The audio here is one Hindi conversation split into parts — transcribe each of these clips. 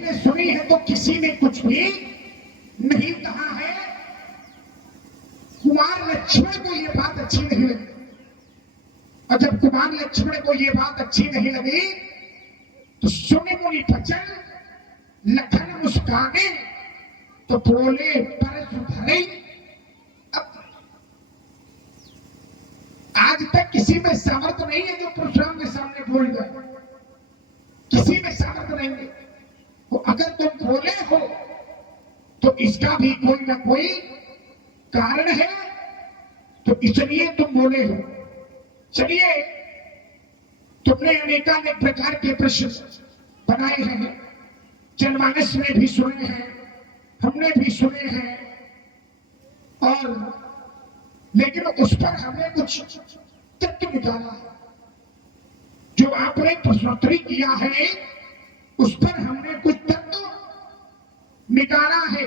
ने सुनी है तो किसी ने कुछ भी नहीं कहा है। कुमार लक्ष्मण को ये बात अच्छी नहीं लगी, और जब कुमार लक्ष्मण को ये बात अच्छी नहीं लगी तो सुनि मुनि बचन लखन मुस्काने तो बोले परस धरे। अब आज तक किसी में सामर्थ्य नहीं है जो परशुराम के सामने बोल जाए, किसी में सामर्थ्य नहीं है। तो अगर तुम बोले हो तो इसका भी कोई ना कोई कारण है, तो इसलिए तुम बोले हो। चलिए, तुमने अनेकानेक प्रकार के प्रश्न बनाए हैं, जनमानस में भी सुने हैं, हमने भी सुने हैं, और लेकिन उस पर हमने कुछ तथ्य निकाला है। जो आपने प्रश्नोत्तरी किया है उस पर हमने कुछ तत्व निकाला है।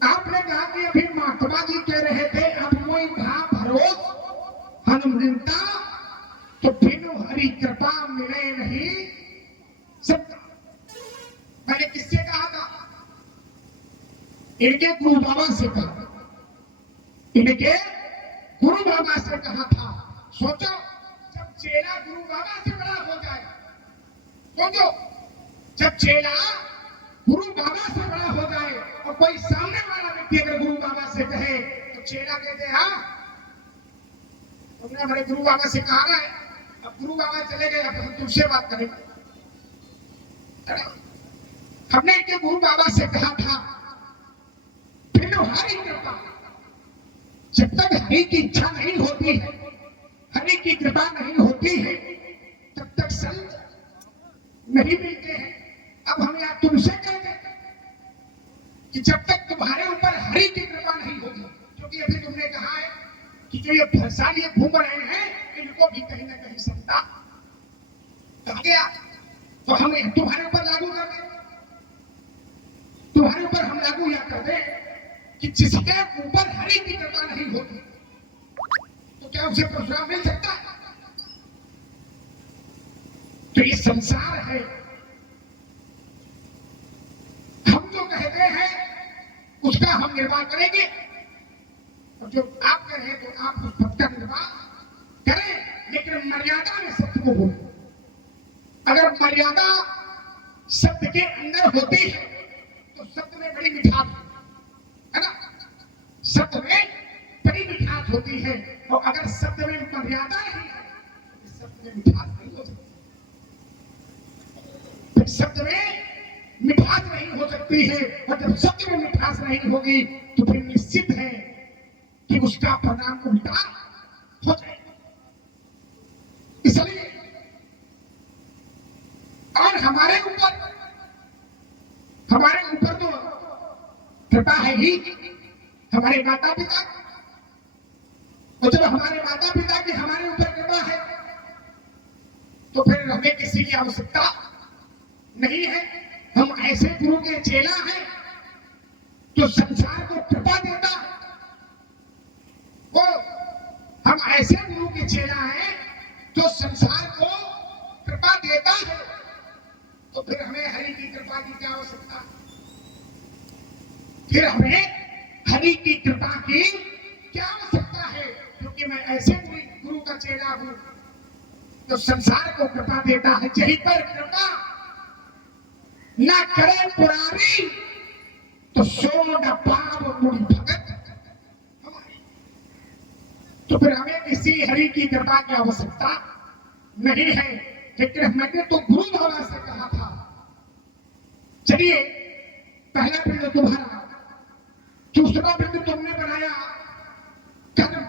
आपने कहा कि अभी महात्मा जी कह रहे थे अब मोई था भरोस हनुमंता तो बिनु हरि कृपा मिले नहीं सकता। मैंने किससे कहा था? इनके गुरु बाबा से कहा, इनके गुरु बाबा से कहा था। सोचो, जब चेला गुरु बाबा से बड़ा हो जाए, सोचो जब चेला गुरु बाबा से बड़ा हो जाए और कोई सामने वाला व्यक्ति अगर गुरु बाबा से कहे तो चेला कहते हैं हाँ तुमने हमारे गुरु बाबा से कहा है, अब गुरु बाबा चले गए, अब हम तुमसे बात करेंगे। हमने इनके गुरु बाबा से कहा था बिनु हरि कृपा, जब तक हरि की इच्छा नहीं होती है, हरि की कृपा नहीं होती है, तब तक संत नहीं मिलते हैं। अब हम यहाँ तुमसे कहते हैं कि जब तक तुम्हारे ऊपर हरि की कृपा नहीं होगी, क्योंकि अभी तुमने कहा है कि जो ये भरसाल ये घूम रहे हैं इनको भी कहीं ना कहीं सत्ता कहा गया, तो हम तुम्हारे ऊपर लागू कर दें, तुम्हारे ऊपर हम लागू या कर दें कि जिसके ऊपर हरि की कृपा नहीं होगी तो क्या उसे परशुराम मिल सकता है? तो ये संसार है, हम जो कहते हैं उसका हम निर्वाह करेंगे, और जो आप कहें तो आप उस पद का निर्वाह करें, लेकिन मर्यादा में सत्य को बोले। अगर मर्यादा सत्य के अंदर होती है तो सत्य में बड़ी मिठास है ना, सत्य में बड़ी मिठास होती है, और अगर सत्य में मर्यादा नहीं है तो सत्य में मिठास नहीं हो सकती। सत्य में मिठास नहीं हो सकती है, और जब सत्य में मिठास नहीं होगी तो फिर निश्चित है कि उसका परिणाम उल्टा हो जाएगा। इसलिए और हमारे ऊपर तो कृपा है ही हमारे माता पिता, और जब हमारे माता पिता की हमारे ऊपर कृपा है तो फिर हमें किसी की आवश्यकता नहीं है। हम ऐसे गुरु के चेला हैं जो संसार को कृपा देता, वो हम ऐसे गुरु के चेला हैं जो संसार को कृपा देता है, तो फिर हमें हरि की कृपा की क्या आवश्यकता? फिर हमें हरि की कृपा की क्या आवश्यकता है? क्योंकि मैं ऐसे गुरु का चेला हूं जो संसार को कृपा देता है। यही पर कृपा ना करे पुरारी तो सो न पाप मुनि भगत हमारी। तो फिर हमें किसी हरि की कृपा की आवश्यकता नहीं है, लेकिन मैंने तो गुरु बाबा से कहा था। चलिए, पहला बिंदु तुम्हारा, दूसरा बिंदु तुमने बनाया कर्म।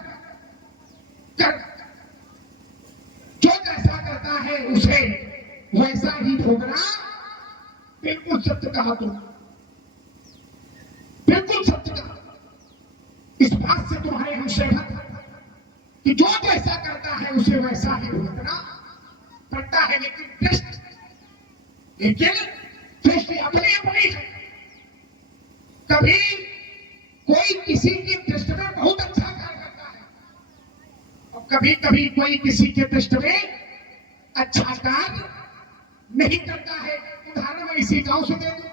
कर्म जो जैसा करता है उसे वैसा ही भोगना, बिल्कुल सत्य कहा तुम, बिल्कुल सत्य कहा। इस बात से तुम्हारे हम सहमत हैं कि जो जैसा करता है उसे वैसा ही भुगतना पड़ता है, लेकिन दृष्टि अपनी अपनी है। कभी कोई किसी की दृष्टि में बहुत अच्छा कार्य करता है, और कभी कभी कोई किसी के दृष्टि में अच्छा कार्य नहीं करता है। उदाहरण मैं इसी गांव से दे दूं,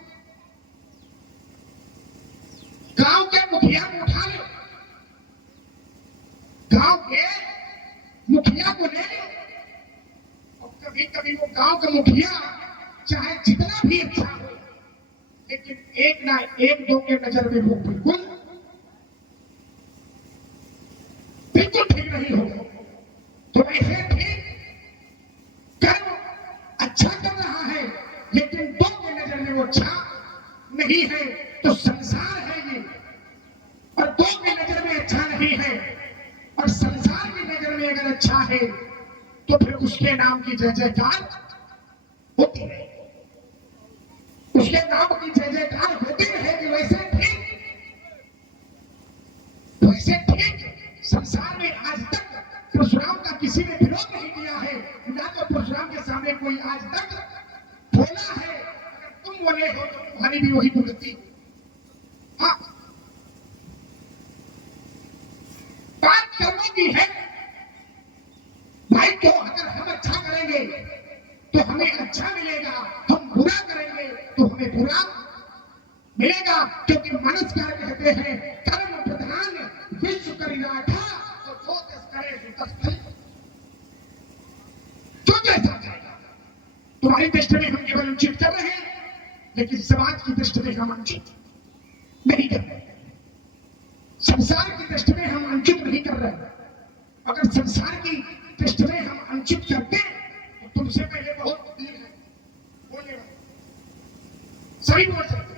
गांव के मुखिया को उठा लो, गांव के मुखिया को ले लो। और कभी कभी वो गांव का मुखिया चाहे जितना भी अच्छा हो, लेकिन एक ना एक दो के नजर में वो बिल्कुल बिल्कुल ठीक नहीं होगा। तो ऐसे ठीक कर्म अच्छा कर रहा है, लेकिन दो के नजर में वो अच्छा नहीं है, तो संसार है ये। और दो की नजर में अच्छा नहीं है और संसार की नजर में अगर अच्छा है, तो फिर उसके नाम की जय जयकार होती है, उसके नाम की जय जयकार होती रहेगी। वैसे ठीक संसार में आज तक परशुराम का किसी ने विरोध नहीं किया है, ना तो परशुराम के सामने कोई आज तक बोला है। अगर तुम बोले हो तो तुम्हारी भी वही बोलती। हाँ, बात कर्मों की है भाई। तो अगर हम अच्छा करेंगे तो हमें अच्छा मिलेगा, हम बुरा करेंगे तो हमें बुरा मिलेगा। क्योंकि मनुष्यकार कहते हैं कर्म प्रधान विश्व करिराठा, तो जो जस करे सो तस फल। जो जैसा करेगा, तुम्हारी दृष्टि में हम केवल अनुचित कर रहे हैं, लेकिन समाज की दृष्टि में हम अनुचित नहीं कर रहे, संसार की दृष्टि में हम अनुचित नहीं कर रहे। अगर संसार की दृष्टि में हम अनुचित करते तो तुमसे पहले बहुत वीर है बोलने वाले, सही बोल सकते,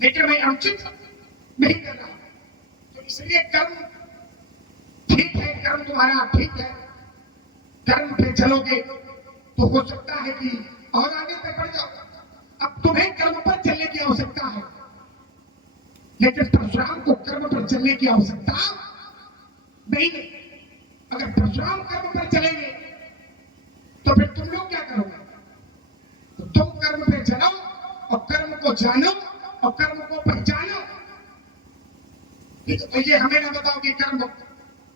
लेकिन मैं अनुचित नहीं कर रहा। तो इसलिए कर्म ठीक है, कर्म तुम्हारा ठीक है, कर्म पे चलोगे तो हो सकता है कि और आगे पे बढ़ जाओ। अब तुम्हें कर्म पर चलने की आवश्यकता है, लेकिन परशुराम को कर्म पर चलने की आवश्यकता नहीं है। अगर परशुराम कर्म पर चलेंगे तो फिर तुम लोग क्या करोगे? तो तुम कर्म पे चलो और कर्म को जानो और कर्म को पहचानो। तो ये हमें ना बताओ कि कर्म,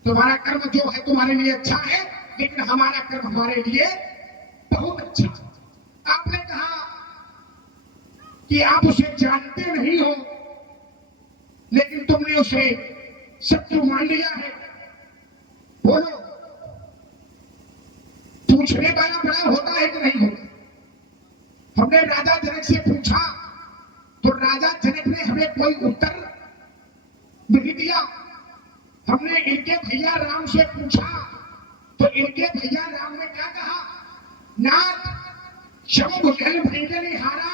तुम्हारा कर्म जो है तुम्हारे लिए अच्छा है, लेकिन हमारा कर्म हमारे लिए बहुत अच्छा। आपने कहा कि आप उसे जानते नहीं हो, लेकिन तुमने उसे शत्रु मान लिया है। बोलो, पूछने वाला बड़ा होता है कि नहीं होता? हमने राजा जनक से पूछा तो राजा जनक ने हमें कोई उत्तर नहीं दिया। हमने इनके भैया राम से पूछा तो इनके भैया राम ने क्या कहा? नाथ शंभु जल भंजन हारा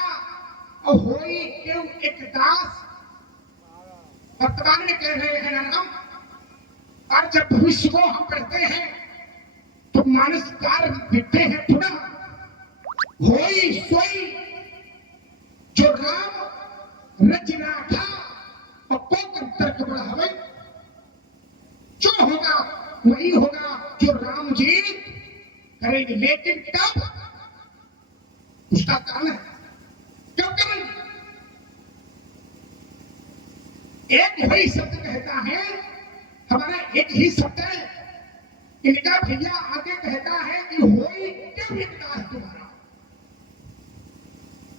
और होई क्यों एक दास। वर्तमान में कह रहे हैं राम, और जब भविष्य को हम पढ़ते हैं तो मानसकार लिखते हैं पुनः होई सोई जो राम रचना था और को तर्क बढ़ावे। जो होगा वही होगा जो राम जी करेंगे, लेकिन कब उसका काम है, कब करेंगे? एक वही शब्द कहता है, हमारा एक ही शब्द है। इनका भैया आगे कहता है कि होई क्यों विकास तुम्हारा।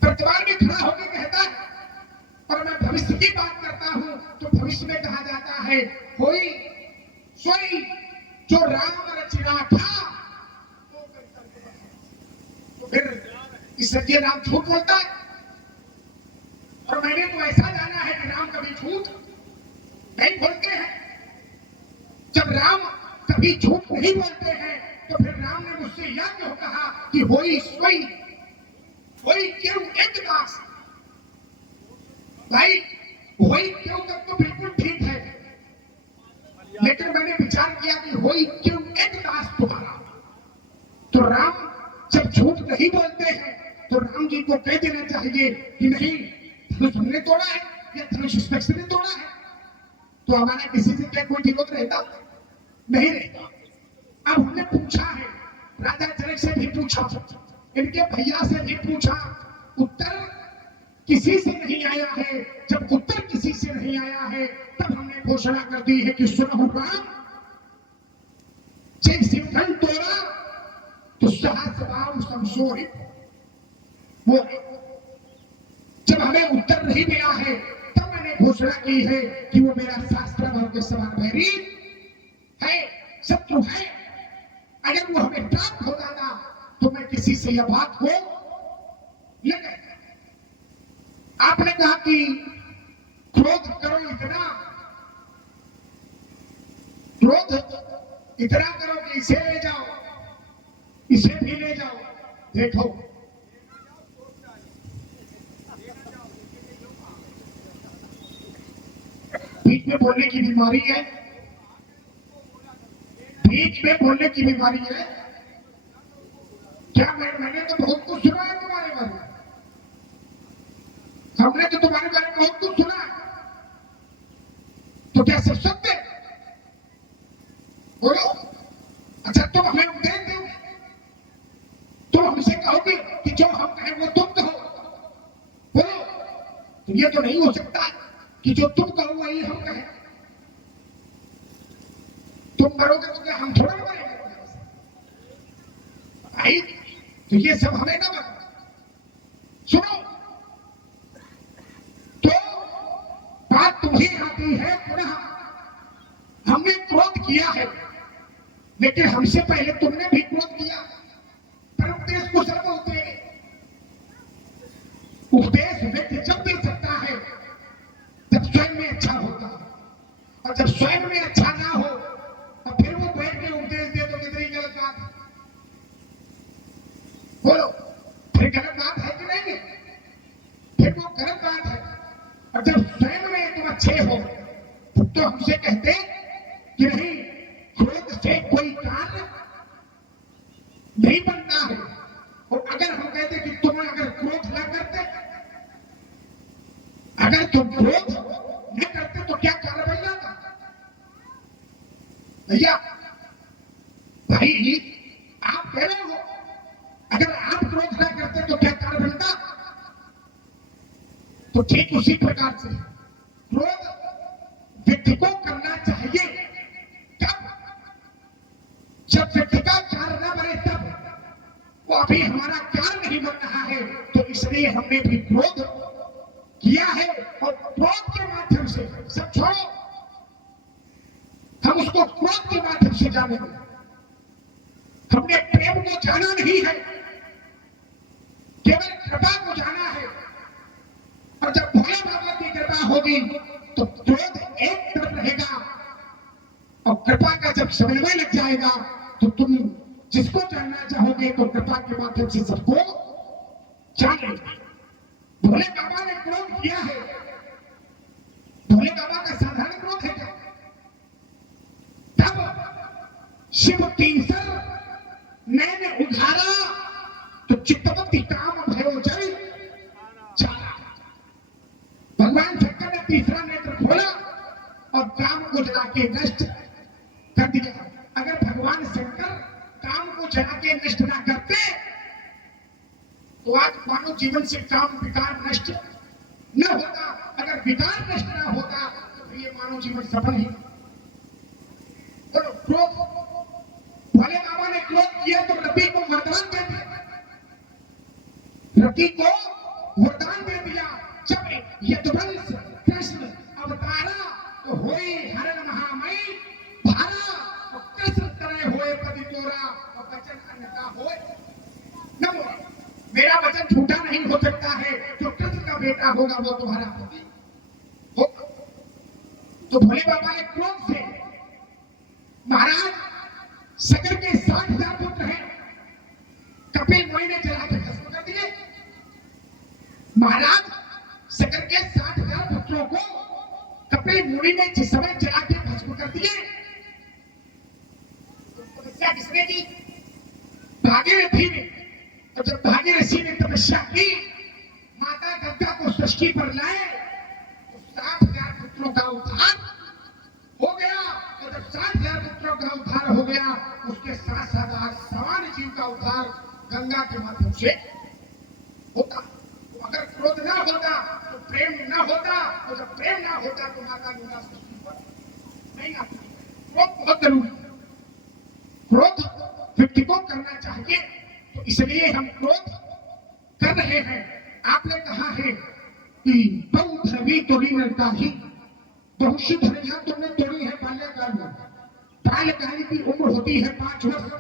वर्तमान में खड़ा होकर कहता है, और मैं भविष्य की बात करता हूं तो भविष्य में कहा जाता है होई सोई जो राम रचना था। तो फिर इस सच्चे राम झूठ बोलता है, और मैंने तो ऐसा जाना है कि राम कभी झूठ नहीं बोलते हैं। जब राम कभी झूठ नहीं बोलते हैं तो फिर राम ने मुझसे यह क्यों कहा कि होई सोई होई क्यों एक दास। भाई होई क्यों तक तो बिल्कुल ठीक है, लेकिन मैंने विचार किया कि होई क्यों एक दास तुम्हारा। तो राम जब झूठ नहीं बोलते हैं तो राम जी को कह देना चाहिए कि नहीं धनुष हमने तोड़ा है या धनुष स्पेक्स ने तोड़ा है, तो हमारा किसी से क्या कोई विरोध रहता नहीं रहता। अब हमने पूछा है, राजा जनक से भी पूछा, इनके भैया से भी पूछा, उत्तर किसी से नहीं आया है। जब उत्तर किसी से नहीं आया है तब हमने घोषणा कर दी है कि सुनो राम, जय सिंहन तोड़ा तो सहस्राम संशोहित। वो जब हमें उत्तर नहीं मिला है तब मैंने घोषणा की है कि वो मेरा शास्त्र भाव के समान वैरी है, शत्रु है। अगर वो हमें प्राप्त हो जाता तो मैं किसी से यह बात को न कहता। आपने कहा कि क्रोध करो इतना, क्रोध इतना करो कि इसे ले जाओ, इसे भी ले जाओ। देखो बीच में बोलने की बीमारी है, बीच में बोलने की बीमारी है। क्या मैंने तो बहुत कुछ सुना है तुम्हारे बारे में, हमने तो तुम्हारे बारे में बहुत कुछ सुना है, तो क्या सब सत्य बोलो? अच्छा तुम हमें उपदेश दोगे, तुम हमसे कहोगे कि जो हम कहें वो तुम कहो, बोलो? तो ये तो नहीं हो सकता कि जो तुम कहो वही हम कहें। तुम मरोगे तो क्या हम थोड़ा मरेंगे भाई? तो ये सब हमें ना बता। सुनो, तो बात तुम्हें आती है पुनः, हमने क्रोध किया है लेकिन हमसे पहले तुमने भी क्रोध किया। पर उपदेश कुशल बोलते हैं, उपदेश व्यक्ति जब दे सकता है जब स्वयं में अच्छा होगा, और जब स्वयं में अच्छा ना हो और फिर वो बैठ के उपदेश दे तो कितनी गलत बात है। बोलो, फिर गलत बात है कि नहीं? फिर वो गलत बात है। और जब स्वयं में तुम अच्छे हो तो हमसे कहते कि नहीं, क्रोध से कोई कार्य नहीं बनता है। और अगर हम कहते कि तुम अगर क्रोध न करते, अगर तुम क्रोध न करते तो क्या कार्य बन जाता? भैया भाई आप कह रहे हो अगर आप क्रोध न करते तो क्या कार्य बनता? तो ठीक उसी प्रकार से क्रोध व्यक्ति को करना चाहिए कब? जब व्यक्ति का कार्य न बने तब। वो अभी हमारा कार्य नहीं बन रहा है तो इसलिए हमने भी क्रोध किया है। और क्रोध के माध्यम से सब छोड़ो, हम उसको क्रोध के माध्यम से जानेंगे। हमने प्रेम को जाना नहीं है, केवल कृपा को जाना है। और जब भोले बाबा की कृपा होगी तो क्रोध एक तरफ रहेगा और कृपा का जब समन्वय लग जाएगा तो तुम जिसको जानना चाहोगे तो कृपा के माध्यम से सबको जान लेंगे। भोले बाबा ने क्रोध किया है, भोले बाबा का साधारण क्रोध है क्या? तब शिव तीसर मैंने उघारा तो चित्तवती काम भयो जल चारा। भगवान शंकर ने तीसरा नेत्र खोला और काम को जला के नष्ट कर दिया। अगर भगवान शंकर काम को जला के नष्ट ना करते तो आज मानव जीवन से काम विकार नष्ट न होता। अगर विकार नष्ट ना होता तो ये मानव जीवन सफल ही। क्रोध, भोले बाबा ने क्रोध किया तो रति को वरदान दे दिया, रति को वरदान दे दिया। जब यदुवंश कृष्ण अवतारा तो होई हरण महामय भारा, और कृष्ण तरह होए पति तोरा और वचन अन्यथा होए न मोरा। मेरा वचन झूठा नहीं हो सकता है, जो कृष्ण का बेटा होगा वो तुम्हारा पति होगा। तो भोले बाबा ने क्रोध से, महाराज सगर के 60,000 पुत्र हैं, कपिल मुनि ने जला के भस्म कर दिए। महाराज सगर के 60,000 पुत्रों को कपिल मुनि ने जिस समय जला के भस्म कर दिए, तपस्या किसने की? भागीरथी ने। और जब भागीरथी ने तपस्या की, माता गंगा को सृष्टि पर लाए तो 60,000 पुत्रों का उद्धार हो गया। और जब 60,000 पुत्रों का उद्धार हो गया, उसके साथ साथ सामान्य जीव का उद्धार गंगा के माध्यम से होता। तो अगर क्रोध ना होता तो प्रेम ना होता, और जब प्रेम ना होता तो माता गंगा सृष्टि पर नहीं आती। क्रोध बहुत जरूरी है, क्रोध व्यक्ति को करना चाहिए। तो इसलिए हम क्रोध कर रहे हैं। आपने कहा है कि बहु तोड़ी लड़का ही बहुत धनिया तुमने तोड़ी है बाल्यकाल में। बाल्यकाल की उम्र होती है 5 वर्ष।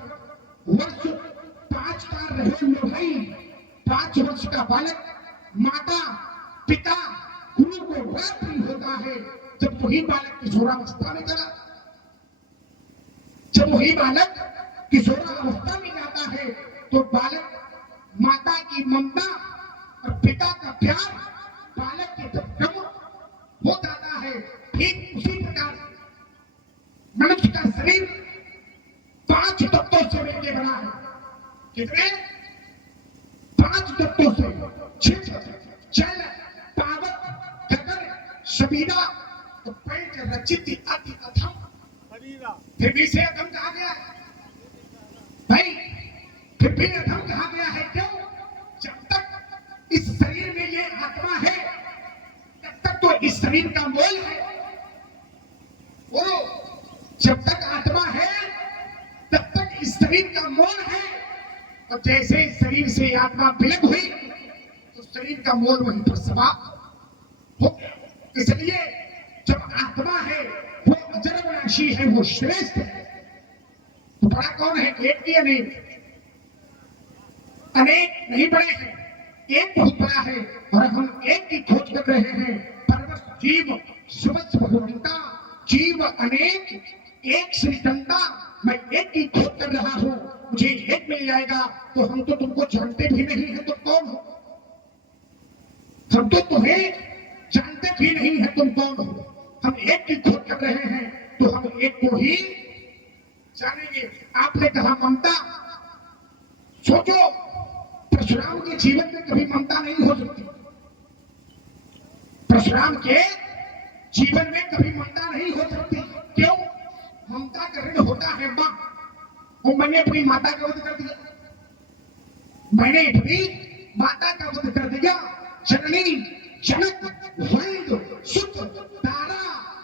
वर्ष 5 का रहे लो भाई। 5 वर्ष का बालक माता पिता गुरु को बड़ा प्रिय होता है। जब वही बालक किशोरावस्था में चला, जब वही बालक किशोरावस्था में जाता है तो बालक माता की ममता और पिता का प्यार बालक के जब कम हो जाता है, ठीक उसी प्रकार मनुष्य का शरीर 5 तत्वों से मिलकर बना है। कितने? 5 तत्वों से। छिद, जल, पावक, गगन, सबीरा तो पैंच रचित अति अथम। फिर भी से अधम कहा गया भाई। फिर भी अधम कहा गया है। क्यों? जब तक इस शरीर में ये आत्मा है तब तक तो इस शरीर का मोल है। बोलो, जब तक आत्मा है तब तक इस शरीर का मोल है। और जैसे इस शरीर से आत्मा विलग हुई तो शरीर का मोल वहीं पर समाप्त हो गया। इसलिए जब आत्मा है वो अजरविनाशी है, वो श्रेष्ठ है। तो बड़ा कौन है? एक की अनेक? अनेक नहीं बड़े हैं, एक बहुत बड़ा है। और हम एक की खोज कर रहे हैं। परवश जीव सुवत्स भगवंता, जीव अनेक एक श्रीकंता। मैं एक की खोज कर रहा हूं, मुझे एक मिल जाएगा। तो हम तो तुमको जानते भी नहीं है, तुम कौन हो? हम तो तुम्हें जानते भी नहीं है, तुम कौन हो? हम एक की खोज कर रहे हैं तो हम एक को ही जानेंगे। आपने कहा ममता। सोचो, परशुराम के जीवन में कभी ममता नहीं हो सकती। परशुराम के जीवन में कभी ममता नहीं हो सकती। क्यों? ममता का ऋण होता है मां। और मैंने अपनी माता का वध कर दिया, मैंने अपनी माता का वध कर दिया। जननी जनक वैद सुत तारा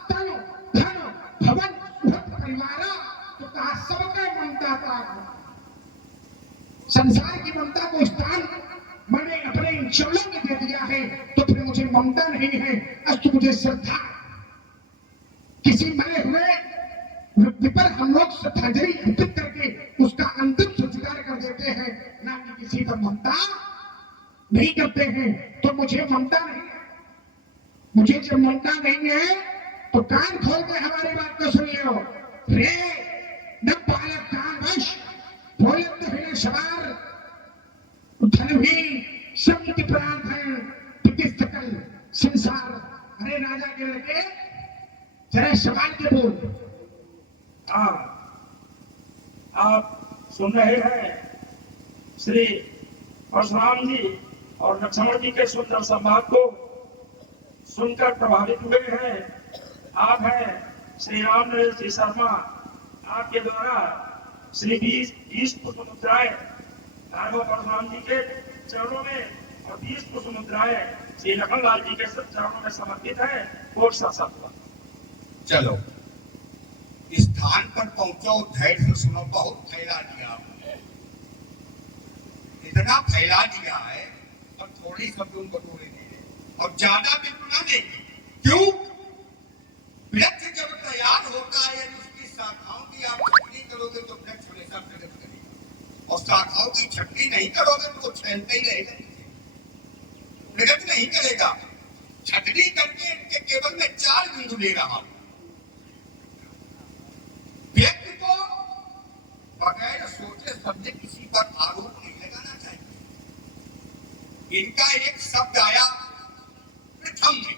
तन धन भवन परिवारा। तो कहा सबका ममता था। संसार की ममता को स्थान मैंने अपने इन चरणों में दे दिया है। तो फिर मुझे ममता नहीं है, अस्तु मुझे श्रद्धा। किसी मरे हुए व्यक्ति पर हम लोग श्रद्धांजलि अर्पित करके उसका अंतिम संस्कार कर देते हैं, ना कि किसी पर ममता नहीं करते हैं। तो मुझे ममता नहीं है। मुझे जब ममता नहीं है तो कान खोल के हमारी बात को सुन लो रे। न बालक कान वश बोलत है सवार धन भी शब्द की प्रार्थना पिति सकल संसार। अरे राजा के लगे जरा सवाल के बोल। हाँ, आप सुन रहे हैं श्री परशुराम जी और लक्ष्मण जी के सुंदर संवाद को सुनकर प्रभावित हुए हैं। आप हैं श्री राम नरेश जी शर्मा। आपके द्वारा श्री 20 पुष्प मुद्राएं भार्गव परशुराम जी के चरणों में और 20 पुष्प मुद्राएं श्री लखनलाल जी के चरणों में समर्पित है। कोट सा चलो स्थान पर पहुंचो, धैर्य से सुनो। बहुत फैला दिया आपने, इतना फैला दिया है और थोड़ी शब्दों को बटोरे दे और ज्यादा बिल्कुल ना देंगे। क्यों? वृक्ष जब तैयार होता है उसकी शाखाओं की आप छटनी करोगे तो वृक्ष हमेशा प्रगति करेगा। और शाखाओं की छटनी नहीं करोगे तो वो छेलते ही रहेगा, प्रगति नहीं करेगा। छटनी करके इनके केवल में 4 बिंदु ले रहा हूं। व्यक्ति को बगैर सोचे समझे किसी पर आरोप नहीं लगाना चाहिए। इनका एक शब्द आया प्रथम में,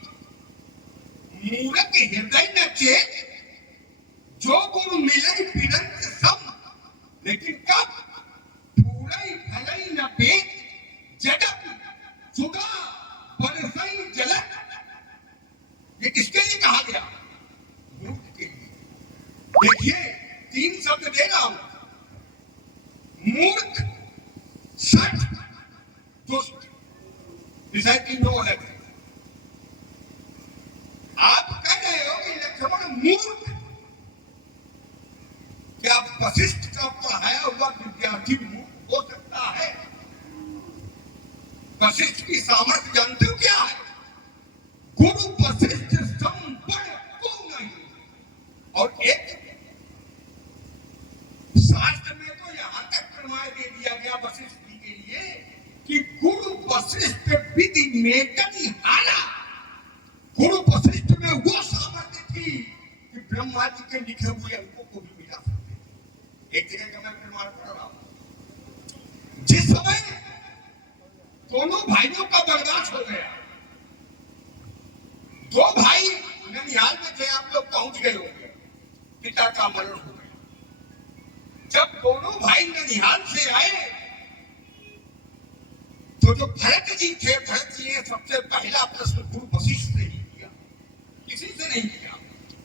मूर्ख हृदय न चेत जो गुरु मिले पिरंत सम। लेकिन कब? पूरई भलई न पेट जगत सुगा बरसई जलत। ये किसके लिए कहा गया? मूर्ख के लिए। देखिए 3 शब्द दे रहा हूं, मूर्ख, सठ, दुष्ट। विषय 3 अलग है। आप कह रहे हो कि लक्ष्मण मूर्ख। क्या वशिष्ठ का पढ़ाया हुआ विद्यार्थी मूर्ख हो सकता है? वरिष्ठ विधि मेटनी हाला। गुरु वशिष्ठ में वो सामर्थ्य थी कि ब्रह्मा जी के लिखे हुए अंकों को भी मिटा सकते। एक जगह का मैं प्रमाण कर रहा हूं। जिस समय दोनों भाइयों का बर्दाश्त हो गया, दो भाई ननिहाल में थे, आप लोग पहुंच गए होंगे, पिता का मरण हो गया। जब दोनों भाई ननिहाल से आए तो जो भरत जी थे, भरत जी ने सबसे पहला प्रश्न गुरु वशिष्ठ से ही किया, किसी से नहीं किया।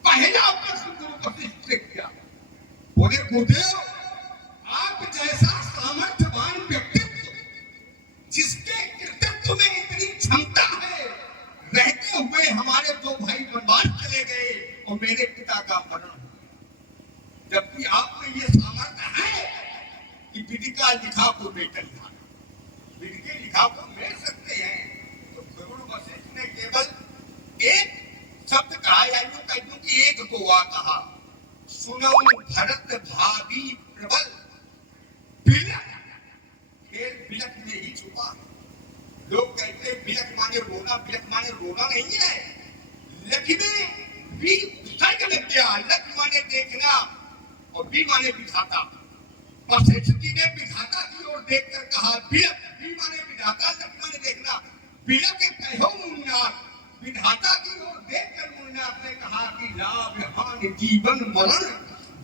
पहला प्रश्न गुरु वशिष्ठ से किया। बोले गुरुदेव, आप जैसा सामर्थ्यवान व्यक्तित्व, जिसके कृतित्व में इतनी क्षमता है, रहते हुए हमारे दो भाई वनवास चले गए और मेरे पिता का मरण हो गया, जबकि आप में ये सामर्थ्य है कि विधि का लिखा को मेटल था, विधि के लिखा को मेट सकते हैं। तो गुरु वशिष्ठ ने केवल एक शब्द कहा, या यूं कह दूं कि एक दुआ कहा, सुनो भरत भावी प्रबल, बिलक। खेल बिलक में ही छुपा। लोग कहते हैं बिलक माने रोना, बिलक माने रोना नहीं है। लख में भी सर्ग लग गया, लख माने देखना और बी माने विधाता। वशिष्ठ जी ने विधाता की ओर देखकर कहा बिलक, बी माने विधाता, लख माने देखना। बिलक कहो मुन्नाथ, विधाता की ओर देखकर मुन्नाथ ने कहा कि लाभ हानि जीवन मरण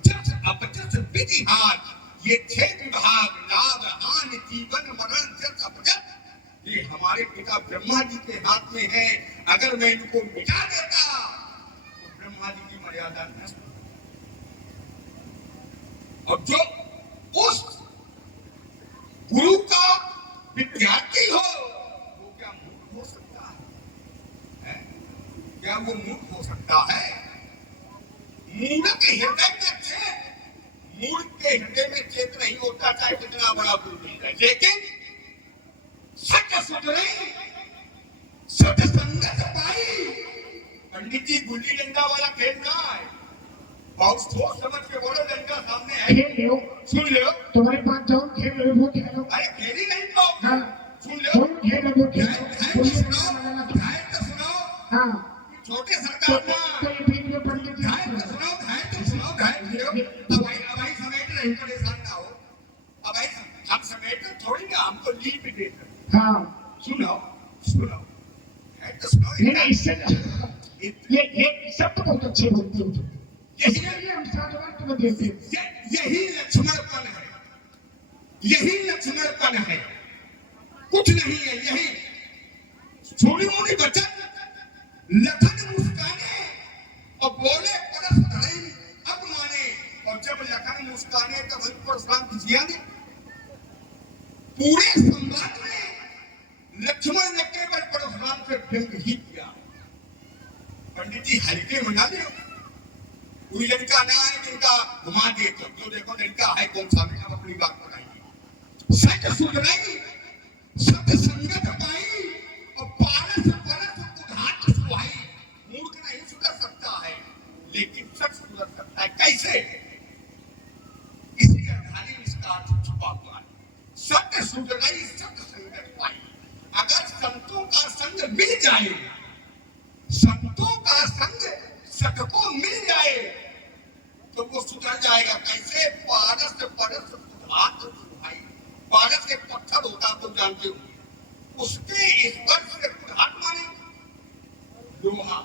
जस अपजस विधि हाथ। ये छह विभाग, लाभ हानि जीवन मरण जस अपजस, ये हमारे पिता ब्रह्मा जी के हाथ में है। अगर मैं इनको मिटा देता तो ब्रह्मा जी की मर्यादा नष्ट हो। और जो उस गुरु का विद्यार्थी हो वो क्या मूर्ख हो सकता है? क्या वो मूर्ख हो सकता है? मूर्ख के हृदय में चेत, मूर्ख के हृदय में चेत नहीं होता, चाहे कितना बड़ा गुरु मिल जाए। लेकिन सत्य सुधरे, सत्य संगत पाई। पंडित जी गुल्ली डंडा वाला खेल रहा है, बहुत सोच समझ के बोलो, डंडा सामने है, खेल लो, सुन लो। तुम्हारे पास जो खेल लो वो खेलो। अरे खेली नहीं तो हाँ, सुन लो, तुम खेल लो, ध्यान तो सुनो। हाँ, छोटे तो सरकार ना, तो ये वीडियो पंडित जी ध्यान तो सुनो, ध्यान दो। अब आई समेट नहीं, परेशान ना हो। अब आई हम समेट थोड़ी ना, हमको लीड भी देते। हाँ, सुनो सुनो, ध्यान तो सुनो। नहीं इससे ये सब तो बहुत अच्छे बोलते हो, इसलिए हम साधुवाद तुम्हें देते हैं। यही लक्ष्मणपन है, यही लक्ष्मणपन है, कुछ नहीं है। यही छोटी मोटी बचत, लखन मुस्काने और बोले परस धरे अब माने। और जब लखन मुस्काने तब वही परशुराम की जिया ने। पूरे संवाद में लक्ष्मण ने केवल परशुराम से व्यंग ही किया। पंडित जी हल्के मना लियो, कोई लड़का ना आए जिनका घुमा दिए तो जो देखो लड़का है कौन सा, में अब अपनी बात बनाइए। सत्य सुधराई, सत्य संगत पाई और पारस परस उदात सुहाई। मूर्ख नहीं सुधर सकता है, लेकिन सच सुधर सकता है। कैसे? इसी अर्धाली इसका अर्थ छुपा हुआ है। सत्य सुधराई, सत्य संगत पाई। अगर संतों का संग मिल जाए, संतों का संग सबको मिल जाए तो वो सुधर जाएगा। कैसे? पारस परस उदात सुहाई। पारस एक पत्थर होता है, तो जानते हो, उसके स्पर्श से उदात माने लोहा।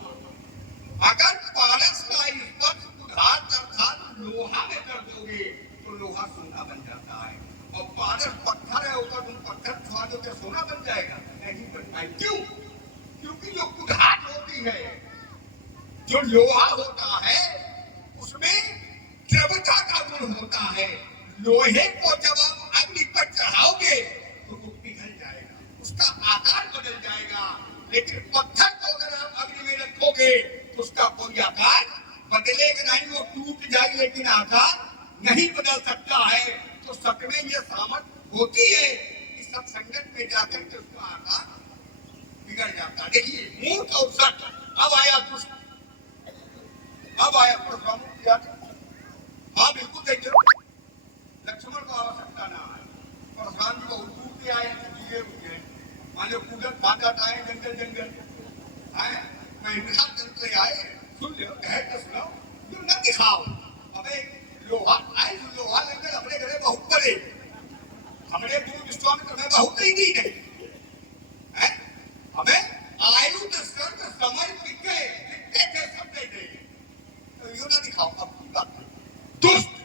अगर पारस का स्पर्श उदात अर्थात लोहा में कर दोगे तो लोहा सोना बन जाता है। और पारस पत्थर है, ऊपर तुम पत्थर छुआ दो तो सोना बन जाएगा? नहीं बन पाए। क्यों? क्योंकि जो उदात होती है, जो लोहा होता है, उसमें द्रवता का गुण होता है। लोहे को जब आप अग्नि पर चढ़ाओगे तो वो पिघल जाएगा, उसका आकार बदल जाएगा। लेकिन पत्थर को अगर आप अग्नि में रखोगे तो उसका कोई आकार बदलेगा नहीं, वो टूट जाए लेकिन आकार नहीं बदल सकता है। तो सत में ये सामर्थ होती है कि सत्संगत में जाकर के उसका आकार बिगड़ जाता है। देखिए मूर्ख और सत। अब आया दुष्ट, अब आया परशुराम किया। हाँ बिल्कुल देखिए, लक्ष्मण को आवश्यकता ना है, परशुराम जी बहुत दूर से आए, दिए हुए माने कूलर बांधा आए जंगल जंगल आए महिंद्रा चलते आए सुन लो कह के सुनाओ जो न दिखाओ अबे लोहा आए लोहा लेकर अपने घरे बहुत बड़े हमने गुरु विश्वामित्र में बहुत नहीं दी गई है हमें आयु के सर्व समय पिके पिके के सब दे दे तो यो न दिखाओ अब की बात है दुष्ट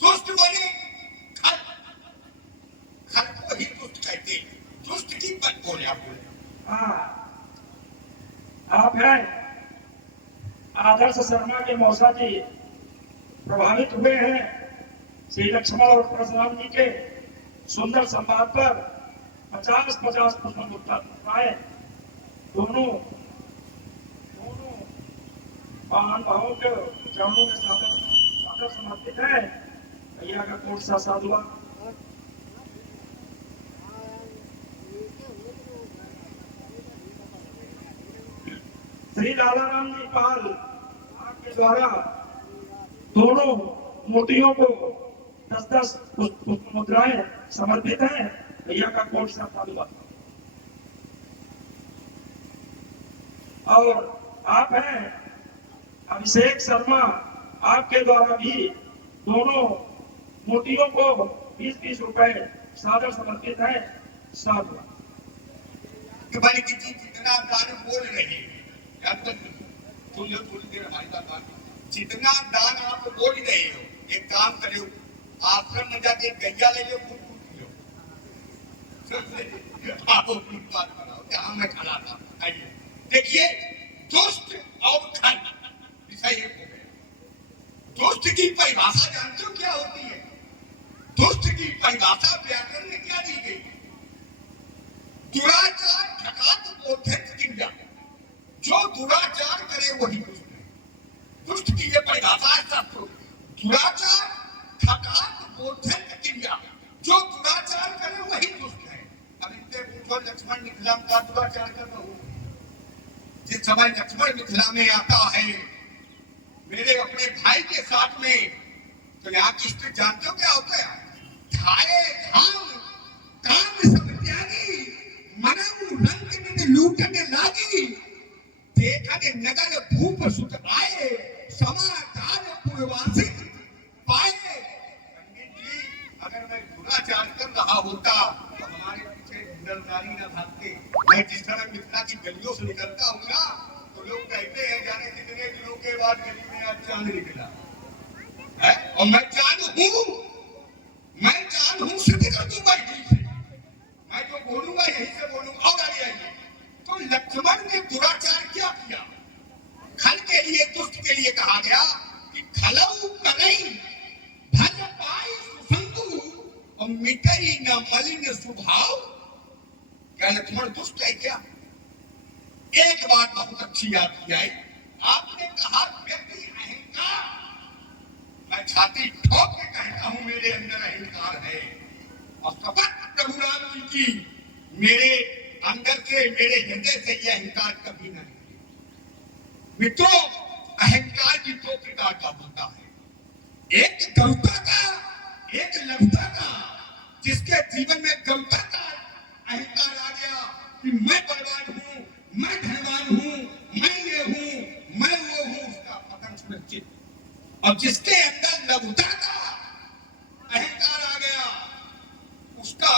दुष्ट बने खल खल को ही दुष्ट कहते दुष्ट की बात बोले आप बोले हाँ आप हैं आदर्श शर्मा के मौसा जी प्रभावित हुए हैं श्री लक्ष्मण और परशुराम जी के सुंदर संवाद पर 50-50 प्रश्न उत्तर पाए दोनों महानुभावों के चरणों में सादर समर्पित है भैया का कोट सा साधुआ श्री लालाराम जी पाल आपके द्वारा दोनों मूर्तियों को 10-10 मुद्राएं समर्पित हैं भैया का कोट सा साधुवाद और आप हैं अभिषेक शर्मा आपके द्वारा भी दोनों मूर्तियों को 20-20 रुपए सादर समर्पित है साधुवाद तुम्हारी किसी जितना दान बोल रहे हैं याद कर तुम लोग थोड़ी देर हमारी बात जितना दान आप बोल रहे हो एक काम करो आश्रम में जाके गैया ले लो खुद लो आप अपनी बात बनाओ जहां मैं खड़ा था आइए देखिए दुष्ट और खल विषय एक हो गया दुष्ट की परिभाषा जानते हो क्या होती है दुष्ट की परिभाषा व्याकरण में क्या दी गई दुराचार ठकात बोधक क्रिया जो दुराचार करे वही दुष्ट है दुष्ट की ये परिभाषा है शास्त्रों दुराचार ठकात बोधक क्रिया जो दुराचार करे वही दुष्ट है अब इनसे पूछो लक्ष्मण मिथिला का दुराचार कर रहा हूं जिस समय लक्ष्मण मिथिला में आता है मेरे अपने भाई के साथ में तो यहाँ की स्थिति जानते हो क्या होता है धाये धाम काम सब त्यागी मनऊ रंग में लूटने लागी देखने नगर भूप सुत आए समाचार पूर्वासी पाए पंडित जी अगर मैं दुराचार कर रहा होता तो हमारे पीछे नरनारी न भागते मैं जिस तरह मिथिला की गलियों से निकलता हूँ ना तो लोग कहते हैं जाने कितने दिनों के बाद गली में आज चांद निकला है और मैं चांद हूँ सिद्ध कर दूंगा यहीं से मैं जो बोलूंगा यहीं से बोलूंगा और आगे आइए तो लक्ष्मण ने दुराचार क्या किया खल के लिए दुष्ट के लिए कहा गया कि खलऊ कनई भज पाई सुसंगु और मिटई न मलिन स्वभाव क्या लक्ष्मण दुष्ट है क्या एक बात बहुत अच्छी याद की आई आपने कहा व्यक्ति अहंकार मैं छाती ठोक के कहता हूं मेरे अंदर अहंकार है और शपथ प्रभुराम जी की मेरे अंदर से मेरे हृदय से यह अहंकार कभी न निकले मित्रों अहंकार की दो प्रकार का होता है एक गौता का एक लघुता का जिसके जीवन में गौता का अहंकार आ गया कि मैं बलवान हूं मैं धनवान हूं मैं ये हूं मैं वो हूं उसका पतन सुनिश्चित और जिसके अंदर लघुता का अहंकार आ गया उसका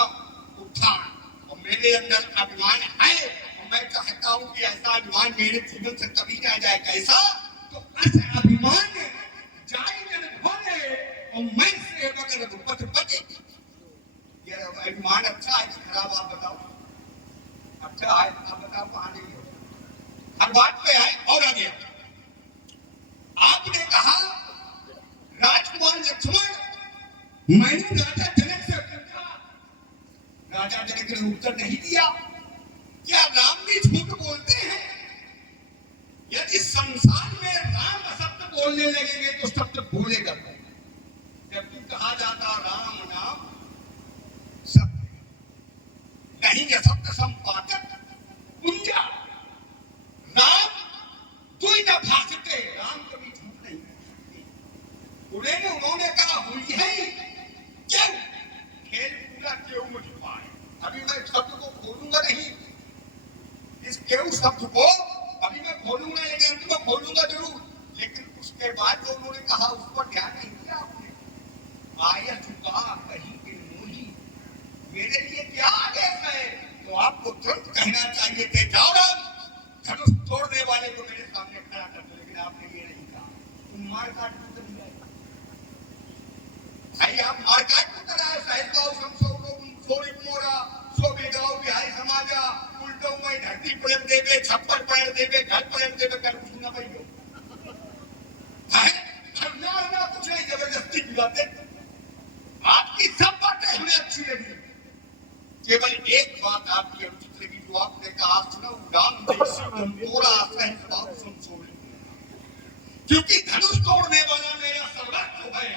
उत्थान और मेरे अंदर अभिमान है और मैं चाहता हूं कि ऐसा अभिमान मेरे जीवन से कभी ना जाए कैसा तो ऐसा अभिमान जाए जन भोले और मैं सेवक रघुपति पति ये अभिमान अच्छा है कि खराब आप बताओ अच्छा है आप बताओ कहां नहीं हो हर बात पे आए और आ गया आपने कहा राजकुमार लक्ष्मण मैंने राजा जनक से पूछा राजा जनक ने उत्तर नहीं दिया क्या राम भी झूठ बोलते हैं यदि संसार में राम शब्द बोलने लगेंगे तो शब्द बोलेगा जबकि कहा जाता राम नाम सत्य नहीं है शब्द संपादक कुंजा राम कोई न भाषते राम कभी झूठ नहीं बोलते उन्होंने कहा हुई है क्यों खेल पूरा क्यों मुझ पाए अभी मैं शब्द को खोलूंगा नहीं इस केहू शब्द को अभी मैं खोलूंगा, लेकिन अंत में खोलूंगा जरूर। लेकिन उसके बाद जो उन्होंने कहा उस पर ध्यान नहीं दिया आपने। आया झुका कहीं के मोही, मेरे लिए क्या आदेश है? तो आपको तुरंत कहना चाहिए थे, जाओ राम, धनुष तोड़ने वाले को मेरे सामने खड़ा कर दो। लेकिन आपने ये नहीं कहा, तुम मार काट कर दिया भाई, आप मार काट कर आए। साहिबगांव समसो सोरी मोरा सो बेगांव बिहारी समाजा उल्टो में धरती पलट देवे, छप्पर पलट देवे, घर पलट देवे, कर कुछ ना भाई है ना, कुछ नहीं, जबरदस्ती की बातें। आपकी सब बातें हमें अच्छी लगी, केवल एक बात आपकी अनुचित लगी, जो आपने कहा सुना उड़ान क्योंकि धनुष तोड़ने वाला मेरा सर्वस्व है।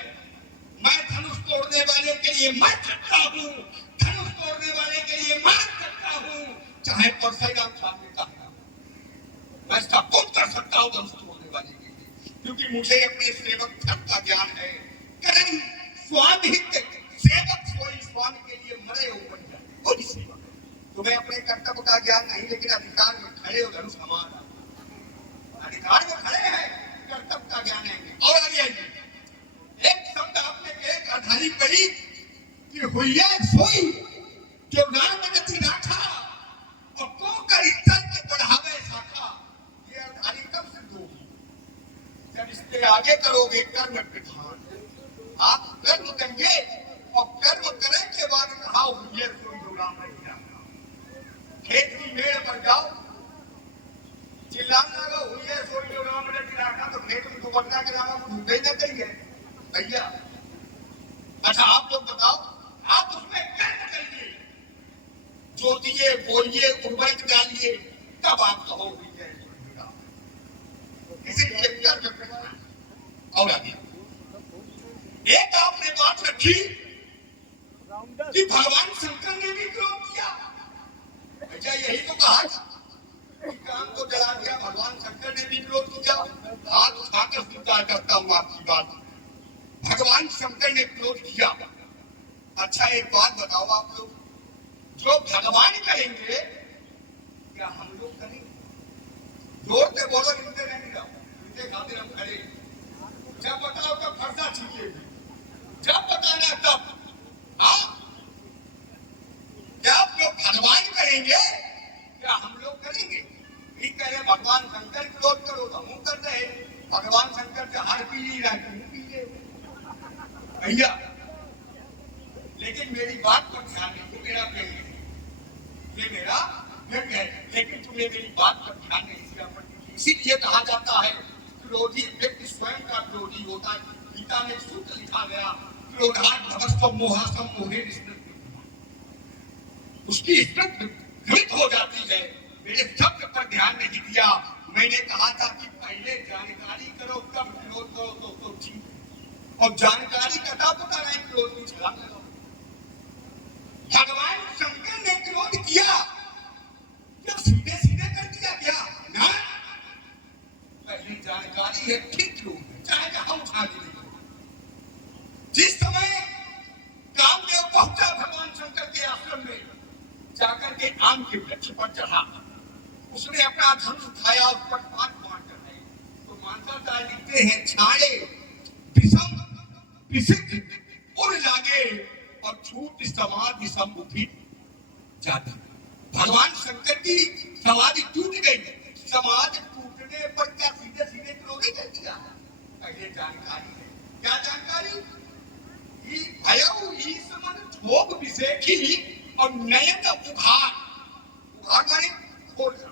मैं धनुष तोड़ने वाले के लिए मर सकता हूँ, धनुष तोड़ने वाले के लिए मार सकता हूँ, चाहे परशुराम सामने का मैं सब कुछ कर सकता हूँ धनुष तोड़ने वाले के लिए, क्योंकि मुझे अपने सेवक धर्म का ज्ञान है। करण स्वामी सेवक सोई स्वामी के लिए मरे हो बन जाए, कोई सेवक तुम्हें अपने कर्तव्य का ज्ञान नहीं, लेकिन अधिकार में खड़े हो, धनुष हमारा अधिकार में खड़े हैं, कर्तव्य का ज्ञान है। और आगे आइए, एक शब्द आपने एक आधारित करी कि हुईया सोई जो नाम गति राखा और को कर इज्जत के बढ़ावे शाखा, ये आधारित कब सिद्ध होगी? जब इसके आगे करोगे कर्म विधान, आप कर्म करेंगे और कर्म करने के बाद कहा हुईया सोई जो नाम गति राखा। खेत की मेड़ पर जाओ, चिल्लाने लगा हुईया सोई जो नाम गति राखा, तो खेत में दुपट्टा के नाम को ढूंढे ना चाहिए भैया। अच्छा आप लोग बताओ, आप उसमें कर्म करिए, जोतिए, बोइए, उर्वरक डालिए, तब आप कहो इसीलिए कर्म करना। और आगे एक आपने बात रखी कि भगवान शंकर ने भी क्रोध किया। अच्छा यही तो कहा काम को जला दिया, भगवान शंकर ने भी क्रोध किया। हाथ उठाकर स्वीकार करता हूँ आपकी बात, भगवान शंकर ने क्रोध किया। अच्छा एक बात बताओ आप लोग, जो भगवान करेंगे क्या हम लोग करेंगे? जोर से बोलो, इनसे नहीं जाओ, इनके खातिर हम खड़े। जब बताओ तब फरसा छीनिए, जब बताना तब। हाँ क्या आप लोग भगवान करेंगे क्या हम लोग करेंगे? ठीक कह रहे भगवान शंकर क्रोध करो तो हम कर रहे, भगवान शंकर से हार पी ली भैया। लेकिन मेरी बात पर ध्यान नहीं, मेरा व्यंग है, ये मेरा व्यंग है, लेकिन तुमने मेरी बात पर ध्यान नहीं दिया। इसीलिए कहा जाता है क्रोधी व्यक्ति स्वयं का क्रोधी होता है। गीता में सूत्र लिखा गया, क्रोधात् भवस्व मोहासम मोहे स्मृति, उसकी स्मृति भ्रमित हो जाती है। मेरे शब्द पर ध्यान नहीं दिया। मैंने कहा था कि पहले जानकारी करो तब क्रोध करो तो ठीक, और जानकारी कटा पता नहीं क्रोध की छलांग लगाओ। भगवान शंकर ने क्रोध किया, क्या सीधे सीधे कर दिया क्या? ना, पहले जानकारी है फिर क्रोध, चाहे जहां उठा दे। जिस समय कामदेव पहुंचा भगवान शंकर के आश्रम में, जाकर के आम के वृक्ष पर चढ़ा, उसने अपना धनुष उठाया, उस पर 5 बाण चढ़ाए। तो मानसरदार लिखते हैं, छाड़े विषम विसिक उड़ लागे और छूट समाधि समुद्धि जाती। भगवान शंकर की समाधि टूट गई। समाधि टूटने पर क्या सीधे सीधे क्रोधी कर दिया? पहले जानकारी है। क्या जानकारी? भयउ ईश मन ठोक विषेखी और नयन उघार, उघार माने खोलकर,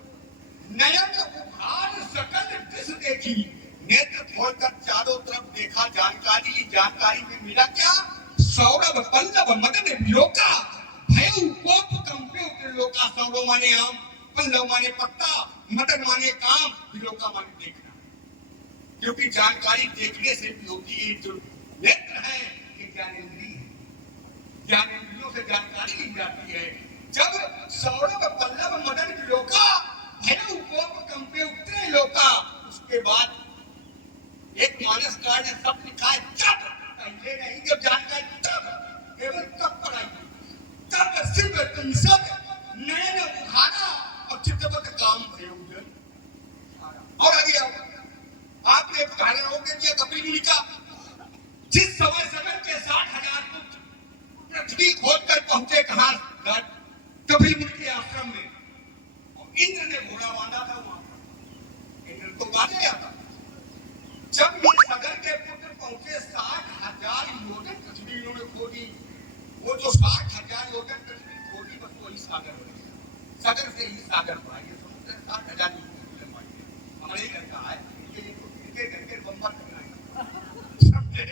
नयन उघार सकल दिश देखी, नेत्र खोलकर चारों तरफ देखा। जानकारी में मिला क्या? सौरभ पल्लव मदन विलोका, भयउ कोप कंपे त्रिलोका। सौरभ माने आम, पल्लव माने पत्ता, मदन माने काम, विलोका माने देखना। क्योंकि जानकारी देखने से भी होती है। जो नेत्र है ये ज्ञानेंद्रिय है, ज्ञानेंद्रियों से जानकारी ली जाती है। जब सौरभ पल्लव मदन विलोका, भयउ कोप कंपे त्रिलोका, उसके बाद एक मानसकार ने सब लिखा है, जब पहले नहीं, जब जानकारी तब, केवल तब पढ़ाई, तब सिर्फ नयन उघारा और चित्तवत काम मुनि का। जिस समय सगर के 60,000 पुत्र पृथ्वी खोद कर पहुंचे कहां? कपिल मुनि के आश्रम में। और इंद्र ने घोड़ा बांधा था वहां पर। इंद्र तो बांधे गया था। जब ये सगर के पुत्र पहुंचे 60,000 योजन पृथ्वी इन्होंने खोदी। वो जो 60,000 योजन पृथ्वी खोदी बस वही सागर बन गया। सागर से ही सागर हुआ। ये समुद्र 60,000 योजन की लंबाई है। हमारे ही घर का है। ये तो क्रिकेट करके बम्पर करना है। समझे?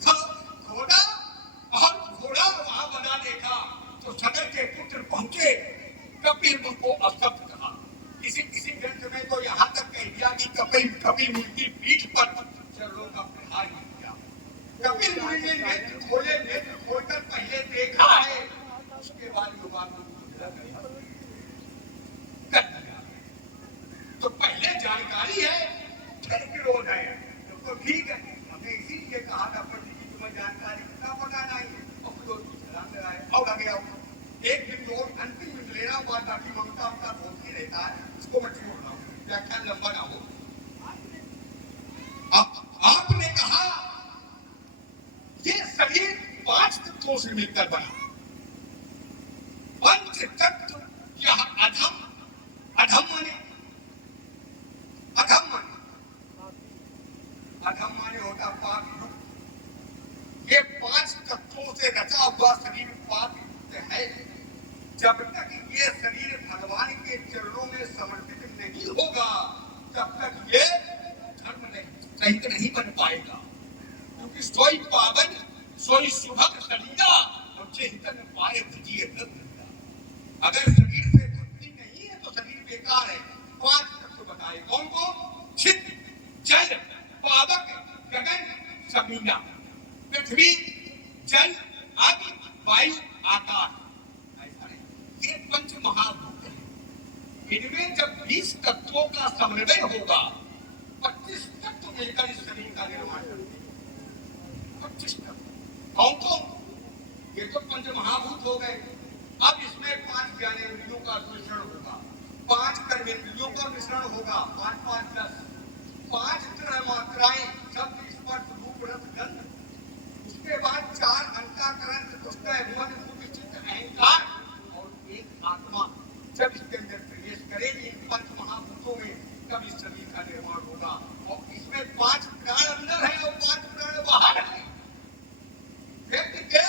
तो घोड़ा और घोड़ा वहां बना देखा तो सगर के पुत्र पहुंचे। कपिल मुनि को अशब्द कहा। किसी किसी ग्रंथ में तो यहाँ तक कह दिया कि कपिल मुनि की पीठ पर चरणों का प्रहार किया। कपिल मुनि ने नेत्र खोलकर पहले देखा है, उसके बाद युवा को कर दिया। तो पहले जानकारी है फिर विरोध है। तो ठीक है, हमने इसीलिए कहा था पंडित जी तुम्हें जानकारी का पता नहीं है और विरोध की छलांग लगाए और आगे आओ। एक दिन दो अंतिम दिन लेना हुआ ताकि ममता आपका होती रहता है, उसको मैं छोड़ रहा हूँ, व्याख्यान लंबा ना हो। आपने कहा ये शरीर 5 तत्वों से मिलकर बना। पंच तत्व यह अधम माने होता पाप युक्त। ये 5 तत्वों से रचा हुआ शरीर पाप युक्त है। जब तक ये शरीर भगवान के चरणों में समर्पित नहीं होगा तब तक ये धर्म रहित नहीं बन पाएगा। क्योंकि सोई पावन सोई सुभग शरीरा और चेतन पाए भजिए न भजिया। अगर शरीर से भक्ति नहीं है तो शरीर बेकार है। 5 तत्व बताए कौन कौन? छिद्र, जल, पावक, गगन, समीना। पृथ्वी, जल, अग्नि, वायु, आकाश। ये पंच महाभूत है। इनमें जब 20 तत्वों का समन्वय होगा 25 तत्व मिलकर इस शरीर का निर्माण करते हैं। 25 तत्व कौन कौन? ये तो पंच महाभूत हो गए। अब इसमें 5 ज्ञानेंद्रियों का मिश्रण होगा, 5 कर्मेंद्रियों का मिश्रण होगा, 5 5 10, 5 मात्राएं शब्द स्पर्श रूप रस गंध। उसके बाद 4 अंतःकरण चतुष्टय मन बुद्धि चित्त अहंकार और 1 आत्मा। जब इसके अंदर प्रवेश करेगी इन 5 महाभूतों में तब इस शरीर का निर्माण होगा। और इसमें 5 प्राण अंदर है और 5 प्राण बाहर है। व्यक्ति के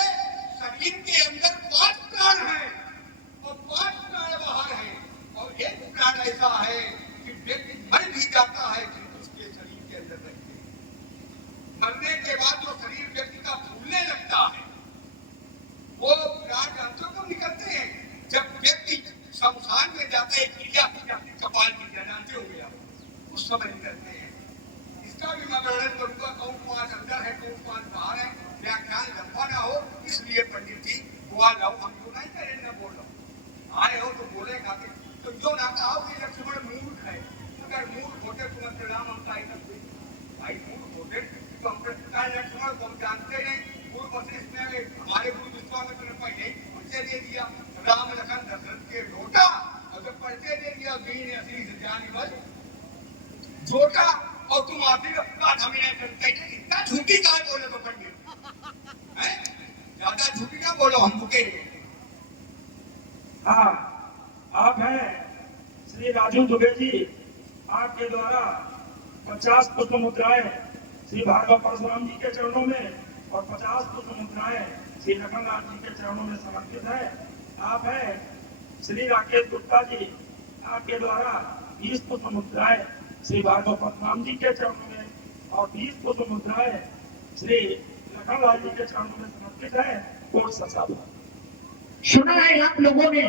शरीर के अंदर 5 प्राण है और 5 प्राण बाहर है। और 1 प्राण ऐसा है कि व्यक्ति मर भी जाता है किंतु उसके शरीर के अंदर रहते हैं। मरने के बाद जो शरीर व्यक्ति का फूलने लगता है वो प्राण जानते कब निकलते हैं? जब व्यक्ति शमशान में जाता है, क्रिया की जाती है, कपाल क्रिया जानते होंगे आप, उस समय निकलते हैं। इसका भी मैं वर्णन करूंगा कौन 5 अंदर है कौन 5 बाहर है। व्याख्यान लंबा ना हो इसलिए पंडित जी दुआ लाओ। हम क्यों नहीं करें ना बोल रहा हूँ। आए हो तो बोलेगा तो जो ना कहो कि लक्ष्मण मूर्ख है। अगर मूर्ख होते तो मैं प्रणाम हम काय करते भाई। मूर्ख होते तो हम लक्ष्मण को हम जानते नहीं। पूर्व वशिष्ठ ने हमारे गुरु विश्वामित्र ने पहले ही परिचय दे दिया। राम लखन दशरथ के लोटा और जब परिचय दे दिया दीन असीस जानी बल जोटा और तुम आती बात हमें नहीं करते। इतना झूठी कहा बोले तो पंडित ज्यादा झूठी ना बोलो हम रुकेंगे। हाँ, आप हैं श्री राजू दुबे जी। आपके द्वारा 50 पुष्प मुद्राएं श्री भार्गव परशुराम जी के चरणों में और 50 पुष्प मुद्राएं श्री लखनलाल जी के चरणों में समर्पित है। आप हैं श्री राकेश गुप्ता जी। आपके द्वारा 20 पुष्प मुद्राएं श्री भार्गव परशुराम जी के चरणों में और 20 पुष्प मुद्राएं श्री लखनलाल जी के चरणों में समर्पित है। कोट ससाबा। सुना है आप लोगों ने,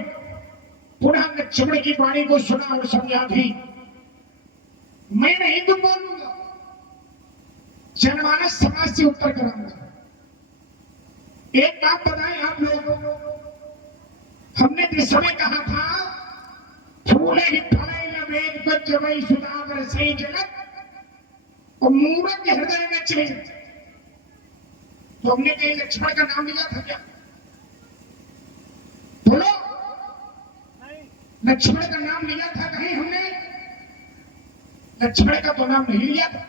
पुनः लक्ष्मण की वाणी को सुना और समझा भी। मैं नहीं तो बोलूंगा, जनमानस समाज से उत्तर कराऊंगा। एक बात बताएं आप लोग, हमने जिस समय कहा था फूले ही फले वेद को जवई सुधाकर सही जगत और मूर्ख के हृदय में चले तो हमने कहीं लक्ष्मण का नाम लिया था क्या? बोलो, लक्ष्मण का नाम लिया था कहीं हमने? लक्ष्मण का तो नाम नहीं लिया था,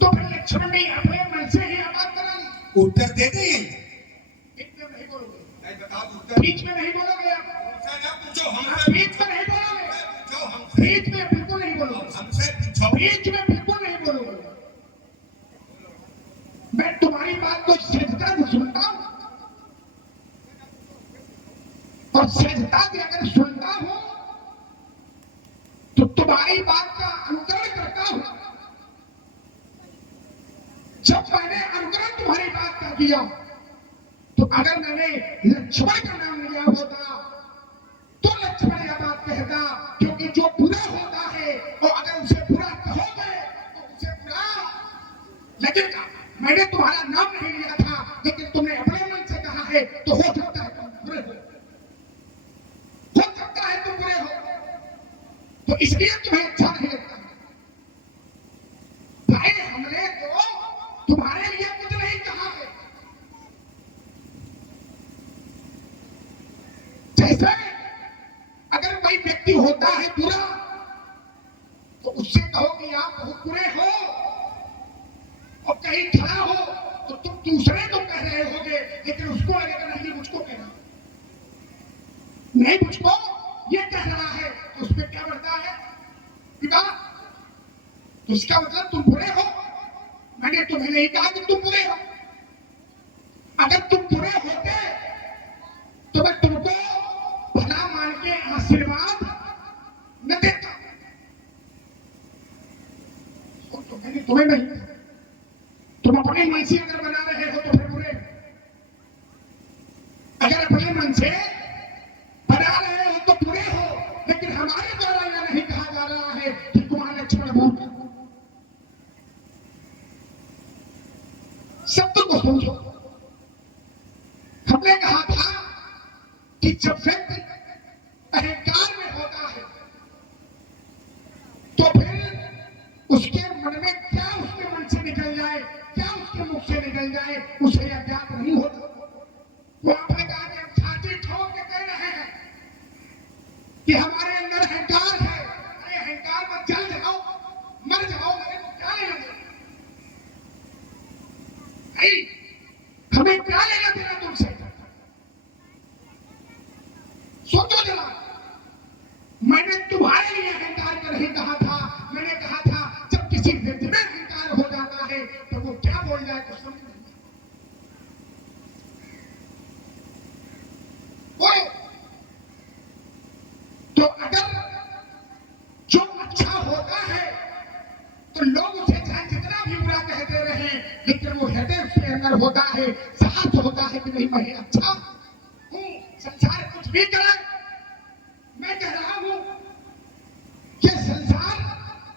तो फिर लक्ष्मण ने अपने मन से ही बात करा ली। उत्तर दे दे। बीच में नहीं बोलोगे, नहीं बताओ उत्तर। बीच में नहीं बोलोगे आप, हमसे ना पूछो, आप हमसे बीच में नहीं बोलोगे, पूछो, हमसे बीच में बिल्कुल नहीं बोलोगे, हमसे पूछो। बीच में बिल्कुल नहीं बोलोगे। मैं तुम्हारी बात को सहजता से सुनता हूं, और सहजता से अगर सुनता हूं तो तुम्हारी बात का अनुकरण करता हूं। जब मैंने अनुकरण तुम्हारी बात का किया, तो अगर मैंने लक्ष्मण का नाम लिया होता तो लक्ष्मण यह बात कहता, क्योंकि जो बुरा होता है और अगर उसे बुरा कहोगे तो उसे बुरा लगेगा। मैंने तुम्हारा नाम नहीं लिया था, लेकिन तुमने अपने मन से कहा है, तो हो सकता है तुम बुरे हो सकता है तुम बुरे हो, तो इसलिए तुम्हें अच्छा नहीं लगता। भाई हमने तो तुम्हारे लिए कुछ नहीं कहा है। जैसे अगर कोई व्यक्ति होता है बुरा, तो उससे कहो कि आप बहुत बुरे हो, और कहीं खड़ा हो तो तुम दूसरे तो कह रहे होगे, लेकिन उसको लगेगा नहीं मुझको कह रहा, नहीं मुझको ये कह रहा है, तो उसमें क्या बढ़ता है पिता, तो इसका मतलब तुम बुरे हो। मैंने तुम्हें नहीं कहा कि तुम बुरे हो। अगर तुम बुरे होते तो मैं तुमको भला मान के आशीर्वाद न देता, तो मैंने तुम्हें नहीं, तुम अपने मन से अगर बना रहे हो तो फिर बुरे, अगर अपने मन से बना रहे हो तो बुरे हो, लेकिन हमारे द्वारा यह नहीं कहा जा रहा है कि तुम्हारे लक्ष्मण बहुत शब्द को समझो। हमने कहा था कि जब व्यक्ति अहंकार में होता है तो फिर उसके मन में क्या उसके मन से निकल जाए, क्या उसके मुख से निकल जाए, उसे यह ज्ञात नहीं होता। वो आपने कहा कि हम छाती ठोक के कह रहे हैं कि हमारे अंदर अहंकार है। अरे अहंकार में जल जाओ, मर जाओ, मेरे को क्या लेना देना, नहीं हमें क्या लेना देना तुमसे, सोचो जरा। मैंने तुम्हारे लिए अहंकार का नहीं कहा था, मैंने कहा था जब किसी व्यक्ति में अहंकार हो जाता है तो वो क्या बोल जाए कुछ समझ नहीं। तो अगर जो अच्छा होता है तो लोग उसे चाहे जितना भी बुरा कहते रहे, लेकिन वो हृदय उसके अंदर होता है, साहस होता है कि नहीं मैं अच्छा हूं। संसार कुछ भी करे, मैं कह रहा हूं कि संसार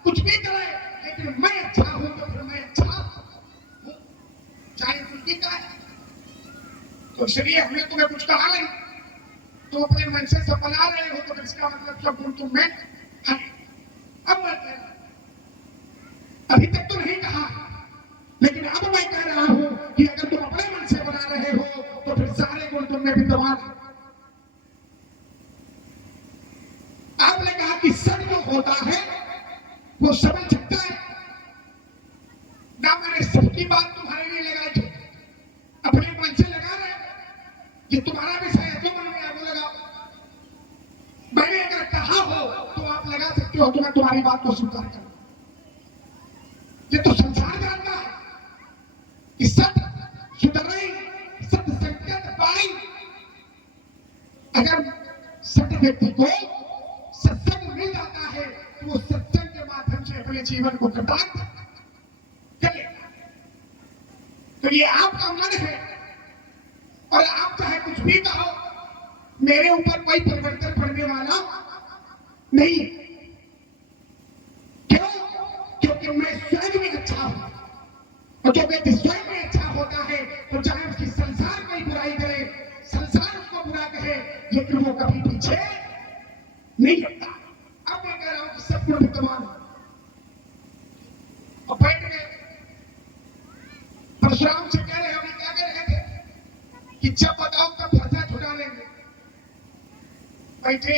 कुछ भी करे, लेकिन मैं अच्छा हूं तो फिर मैं अच्छा हूं, चाहे कुछ भी कहे। तो इसलिए हमने तुम्हें कुछ कहा नहीं, तुम अपने मन से सब बना रहे हो, तो इसका मतलब सब गुण तुम में है। अब मैं कह रहा हूं, अभी तक तो नहीं कहा, लेकिन अब मैं कह रहा हूं कि अगर तुम अपने मन से बना रहे हो तो फिर सारे गुण तुम में विद्यमान है। आपने कहा कि सच जो होता है वो समझ सकता है ना, मैंने सबकी बात तुम्हारे लिए लगाई थी, अपने मन से लगा रहे, ये तुम्हारा विषय है, जो मन में है वो लगाओ। मैंने अगर कहा हो तो आप लगा सकते हो, तो मैं तुम्हारी बात को स्वीकार करूं। ये तो संसार जानता है कि सत सुधरई सत संकेत पाई। अगर सत व्यक्ति को सत्संग मिल जाता है तो वो सत्संग के माध्यम से अपने जीवन को कृतार्थ कर लेता है। तो ये आपका मन है, और आप चाहे कुछ भी कहो, मेरे ऊपर कोई परिवर्तन पड़ने वाला नहीं है। क्यों? क्योंकि मैं स्वयं में अच्छा हूं, और जो व्यक्ति स्वयं में अच्छा होता है तो चाहे उसकी संसार कोई बुराई करे, संसार उसको बुरा कहे, लेकिन वो कभी पीछे नहीं हटता। अब मैं कह रहा हूं कि सब गुण विद्यमान है। और बैठ गए परशुराम से कह रहे, अभी क्या कह रहे थे कि जब बताओ तब फंसा छुड़ा लेंगे। बैठे,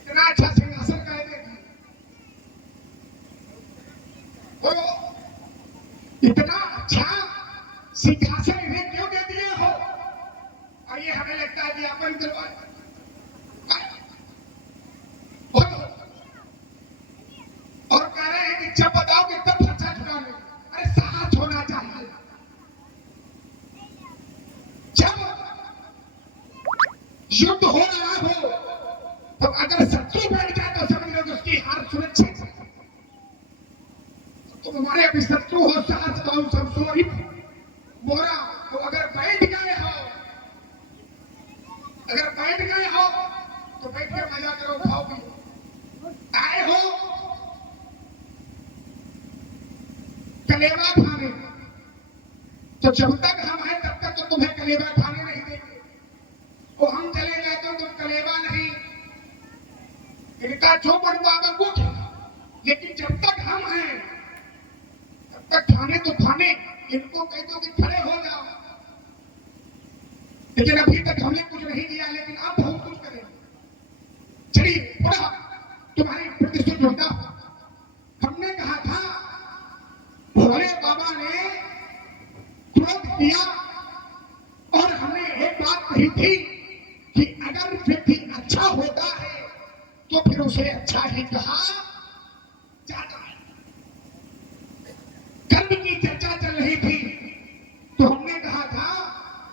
इतना अच्छा सिंहासन कह दे, सिंहासन इन्हें क्यों दे दिए हो? और ये हमें लगता है कि अपन दिलवाए और कह रहे हैं कि जब बताओगे तब खर्चा चुका ले। अरे साहस होना चाहिए। जब युद्ध हो रहा हो तो अगर शत्रु बैठ जाए तो समझ लो कि उसकी हार सुरक्षित है। तुम हमारे अभी शत्रु हो, साहस पाओ सब सोरी मोरा, तो अगर बैठ गए हो तो बैठ के मजा करो, खाओ पियो। आए हो कलेवा खाने, तो जब तक हम हैं तब तक तो तुम्हें कलेवा खाने नहीं देंगे। वो हम चले गए तो तुम कलेवा नहीं, इनका जो बनवा वो खाना। लेकिन जब तक हम हैं तब तक खाने तो खाने। इनको कह दो कि खड़े हो जाओ, लेकिन अभी तक हमने कुछ नहीं किया, लेकिन आप बहुत कुछ करें। चलिए बड़ा तुम्हारी प्रतिष्ठित होता। हमने कहा था भोले बाबा ने क्रोध किया और हमने एक बात कही थी कि अगर व्यक्ति अच्छा होता है तो फिर उसे अच्छा ही कहा जाता है। कर्म की चर्चा चल रही थी तो हमने कहा था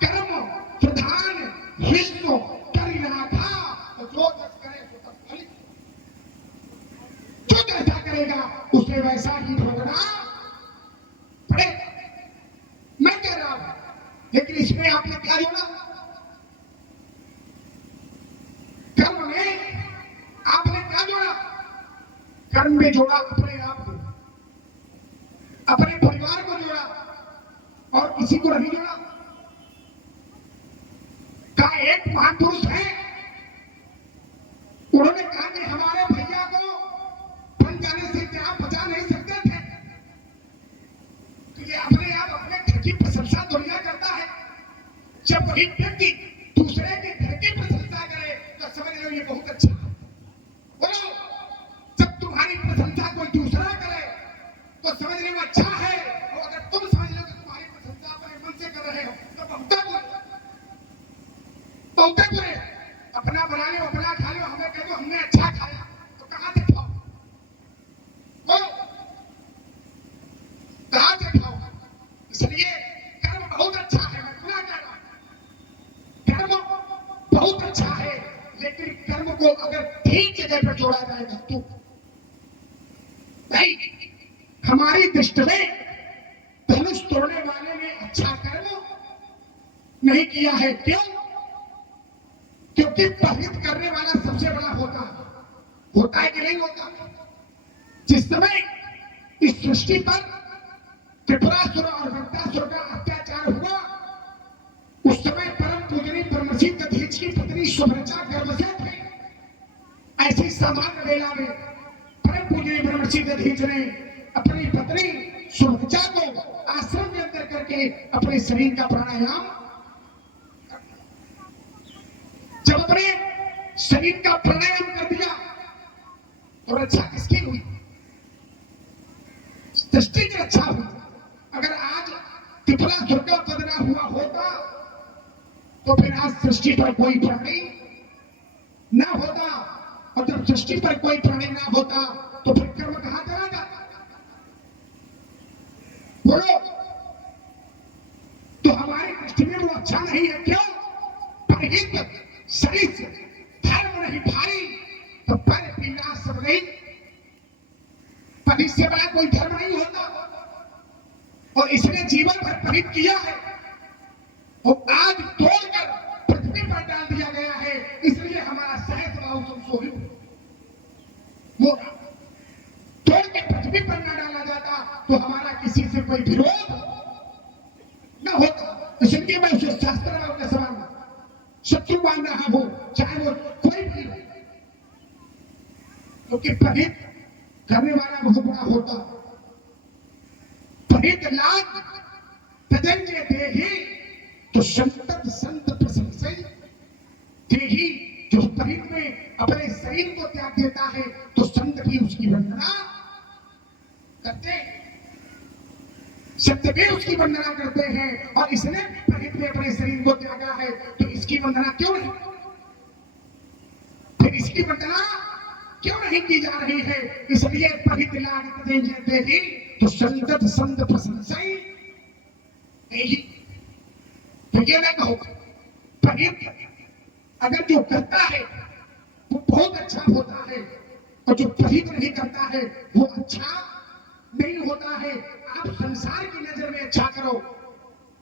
कर्म प्रधान हिस्सों कर रहा था, तो जो दस करे तो दस फलित, जो जैसा करेगा उसे वैसा ही भोगना पड़ेगा। मैं कह रहा हूं, लेकिन इसमें आपने क्या जोड़ा? कर्म में आपने क्या जोड़ा? कर्म में जोड़ा अपने आप को, अपने परिवार को जोड़ा और किसी को नहीं जोड़ा। का एक महापुरुष है, उन्होंने कहा कि हमारे भैया को बन जाने से क्या बचा नहीं सकते थे। तो ये अपने आप अपने घर की प्रशंसा दुनिया करता है। जब वही व्यक्ति दूसरे के घर की प्रशंसा करे तो समझ लो ये बहुत अच्छा है। बोलो, जब तुम्हारी प्रशंसा कोई दूसरा करे तो समझ लो अच्छा है, और अगर तुम समझ लो कि तुम्हारी प्रशंसा अपने मन से कर रहे हो तो बहुत बुरे। अपना बना लो, अपना खा लो, हमें कह दो हमने अच्छा खाया, तो कहां से खाओ? बोलो, कहां से खाओ? इसलिए कर्म बहुत अच्छा है, मैं पूरा कह रहा हूं, कर्म बहुत अच्छा है, लेकिन कर्म को अगर ठीक जगह पर जोड़ा जाएगा तो नहीं। हमारी दृष्टि में धनुष तोड़ने वाले ने अच्छा कर्म नहीं किया है। क्यों? क्योंकि पहरित करने वाला सबसे बड़ा होता है कि नहीं होता? जिस समय इस सृष्टि पर त्रिपुरासुर और वृत्तासुर का अत्याचार हुआ, उस समय परम पूजनी ब्रह्मर्षि दधीच की पत्नी सुभ्रचा गर्भ से थे। ऐसी सामान्य वेला में परम पूजनी ब्रह्मर्षि दधीच ने अपनी पत्नी सुभ्रचा को आश्रम के अंदर करके अपने शरीर का प्राणायाम, जब अपने शरीर का प्राणायाम कर दिया तो रक्षा किसकी हुई? सृष्टि की रक्षा हुई। अगर आज त्रिपुरासुर का वध ना हुआ होता तो फिर आज सृष्टि पर कोई प्राणी ना होता, और जब सृष्टि पर कोई प्राणी ना होता तो फिर कर्म कहां चला जाता? बोलो, तो हमारी दृष्टि में वो अच्छा नहीं है। क्यों? परहित शरीर से धर्म नहीं भाई, तो पर पीड़ा सब नहीं। परित से बड़ा कोई धर्म नहीं होता, और इसने जीवन भर परित किया है, और आज तोड़कर पृथ्वी पर डाल दिया गया है। इसलिए हमारा सहज भाव संशोधित होगा। तोड़ के पृथ्वी पर न डाला जाता तो हमारा किसी से कोई विरोध न होता। इसलिए मैं उसे शास्त्र के समान शत्रु मान रहा हो, चाहे वो कोई भी हो, क्योंकि परित करने वाला बहुत बड़ा होता। परित लाग तजन्य देहि तो संतत संत प्रशंसै देहि। जो परित में अपने शरीर को त्याग देता है तो संत भी उसकी वंदना करते। सत्यदेव उसकी वंदना करते हैं और इसने प्रहित में अपने शरीर को त्यागा है, तो इसकी वंदना क्यों नहीं? फिर इसकी वंदना क्यों नहीं की जा रही है? इसलिए प्रहित लागत देगी तो संतत संत प्रशंसा यही। तो ये मैं कहूँगा, प्रहित अगर जो करता है वो बहुत अच्छा होता है, और जो प्रहित नहीं करता है वो अच्छा नहीं होता है। आप संसार की नजर में अच्छा करो,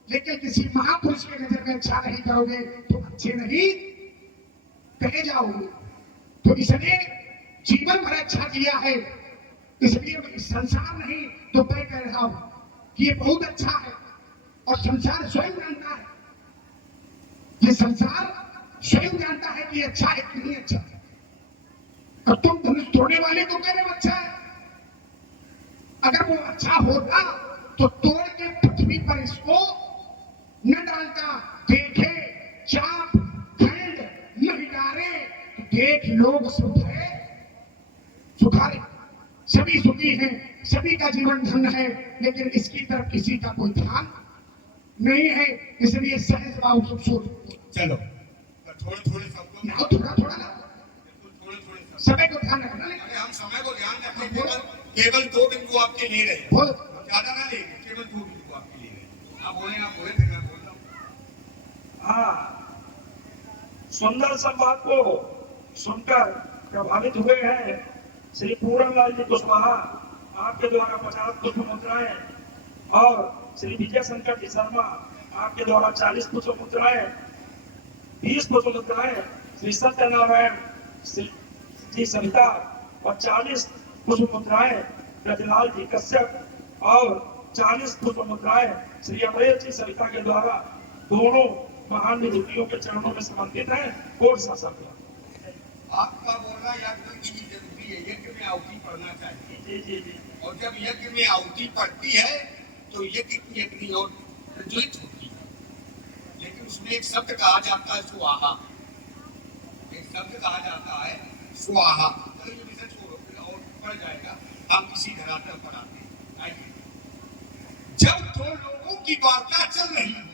लेकिन किसी महापुरुष की नजर में अच्छा नहीं करोगे तो अच्छे नहीं कहे जाओगे। तो इसने जीवन भर अच्छा किया है, इसलिए संसार नहीं तो मैं कह रहा हूं कि ये बहुत अच्छा है, और संसार स्वयं जानता है, ये संसार स्वयं जानता है कि अच्छा है कि नहीं अच्छा है। और तुम धनुष तोड़ने वाले को कह रहे हो अच्छा है। अगर वो अच्छा होता तो तोड़ के पृथ्वी पर इसको न डालता। देखे चाप खंड नहीं डाले, देख लोग सुख है सुखारे, सभी सुखी हैं, सभी का जीवन धन्य है, लेकिन इसकी तरफ किसी का कोई ध्यान नहीं है। इसलिए सहज भाव सुख सोच। चलो थोड़े थोड़े शब्दों में थोड़ा थोड़ा ना, थोड़े थोड़े शब्द। समय को ध्यान रखना। अरे हम समय को ध्यान रखें, केवल 2 बिंदु आपके लिए रहे, बोलो। ज्यादा ना ले, केवल 2 बिंदु आपके लिए रहे। आप बोले ना बोले, फिर मैं बोल रहा हूँ। हाँ, सुंदर संवाद को सुनकर प्रभावित हुए हैं श्री पूरनलाल जी कुशवाहा। आपके द्वारा 50 पुष्प मुद्राएं और श्री विजय शंकर जी शर्मा आपके द्वारा 40 पुष्प मुद्राएं, 20 पुष्प मुद्राएं श्री सत्यनारायण जी सविता और 40 पुष्प मुद्राएं ब्रजलाल जी कश्यप और 40 पुष्प मुद्राएं श्री अमरेश जी सविता के द्वारा दोनों महान विभूतियों के चरणों में समर्पित है। कोट सा शब्द आपका बोलना यज्ञ की जरूरी है, यज्ञ में आहुति पढ़ना चाहिए। जी जी जी। और जब यज्ञ में आहुति पड़ती है तो यज्ञ की अग्नि और प्रज्वलित होती है, लेकिन उसमें एक शब्द कहा जाता है स्वाहा, एक शब्द कहा जाता है स्वाहा। तो ये विषय छोड़ो और पढ़ जाएगा, हम किसी धरातल पर आते हैं। आइए, जब 2 लोगों की वार्ता चल रही है,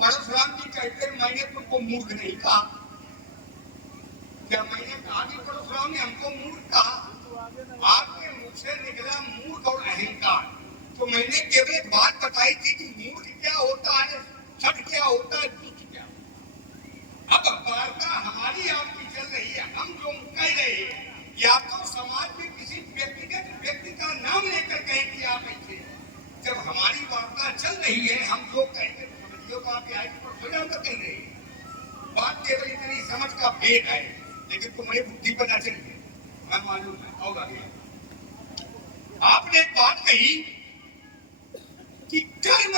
परशुराम जी कहते हैं मैंने तुमको मूर्ख नहीं कहा। क्या मैंने कहा कि परशुराम ने हमको मूर्ख कहा? आपके मुख से निकला मूर्ख और अहंकार। तो मैंने केवल एक बात बताई थी कि मूर्ख क्या होता है, छठ क्या होता है, दुष्ट क्या। अब वार्ता हमारी आपकी चल रही है, हम जो कह रहे हैं या तो समाज में किसी व्यक्ति का नाम लेकर कहें कि आप ऐसे। जब हमारी वार्ता चल रही है, हम जो कहेंगे समझिए तो आप परशुराम का कह रहे हैं। बात केवल इतनी समझ का भेद है, लेकिन तुम्हारी बुद्धि पता चली है, मैं मालूम है। और आगे आपने एक बात कही कि कर्म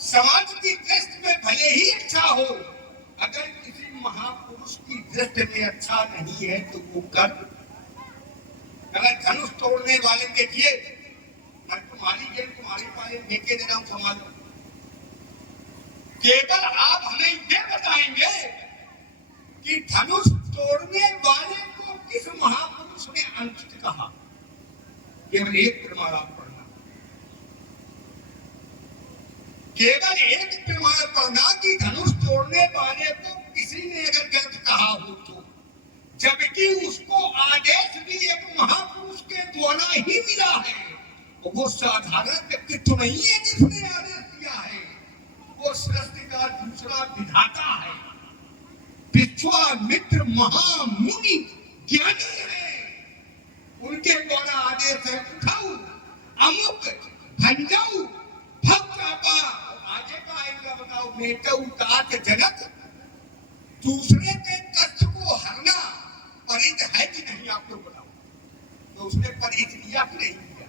समाज की दृष्टि में भले ही अच्छा हो, अगर किसी महापुरुष की दृष्टि में अच्छा नहीं है तो वो कर्म। अगर धनुष तोड़ने वाले देखिए, मैं तुम्हारी गेंद तुम्हारे पाले लेके दे रहा हूं, संभालो। केवल आप हमें ये बताएंगे कि धनुष तोड़ने वाले को किस महापुरुष ने अंकित कहा। केवल एक प्रमाण आप पढ़ना, केवल एक प्रमाण पढ़ना कि धनुष तोड़ने वाले को किसी ने अगर गलत कहा हो तो, जबकि उसको आदेश भी एक महापुरुष के द्वारा ही मिला है। वो साधारण व्यक्तित्व नहीं है जिसने आदेश दिया है, वो सृष्टि का दूसरा विधाता है। विश्वामित्र महामुनि ज्ञानी है, उनके द्वारा आदेश है उठाओ अमुक भंजाऊ भक्तापा। आगे का आएगा बताओ, मेटऊ तात जनक। दूसरे के कष्ट को हरना परित है कि नहीं, आप लोग बताओ। तो उसने परित किया कि नहीं किया?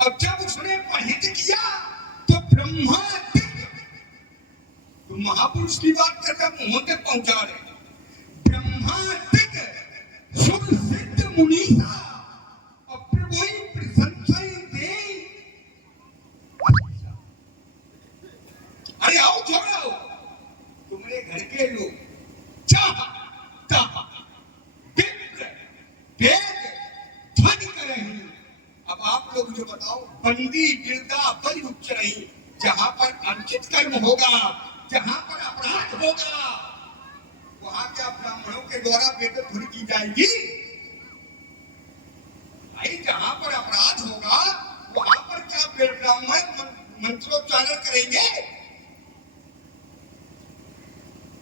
अब जब उसने परित किया तो ब्रह्मा तो महापुरुष की बात करके मुंह तक पहुंचा रहे। ब्रह्मांडिक शुभ सिद्ध मुनीसा और प्रभु प्रशंसाएं दे। अरे आओ छोड़ो, तुम्हारे घर के लोग चाह ताह विप्र वेद ध्वनि कर रहे हैं। अब आप लोग जो बता होगा वहां क्या ब्राह्मणों के द्वारा वेद ध्वनि की जाएगी? भाई जहां पर अपराध होगा वहां पर क्या ब्राह्मण मंत्रोच्चारण करेंगे?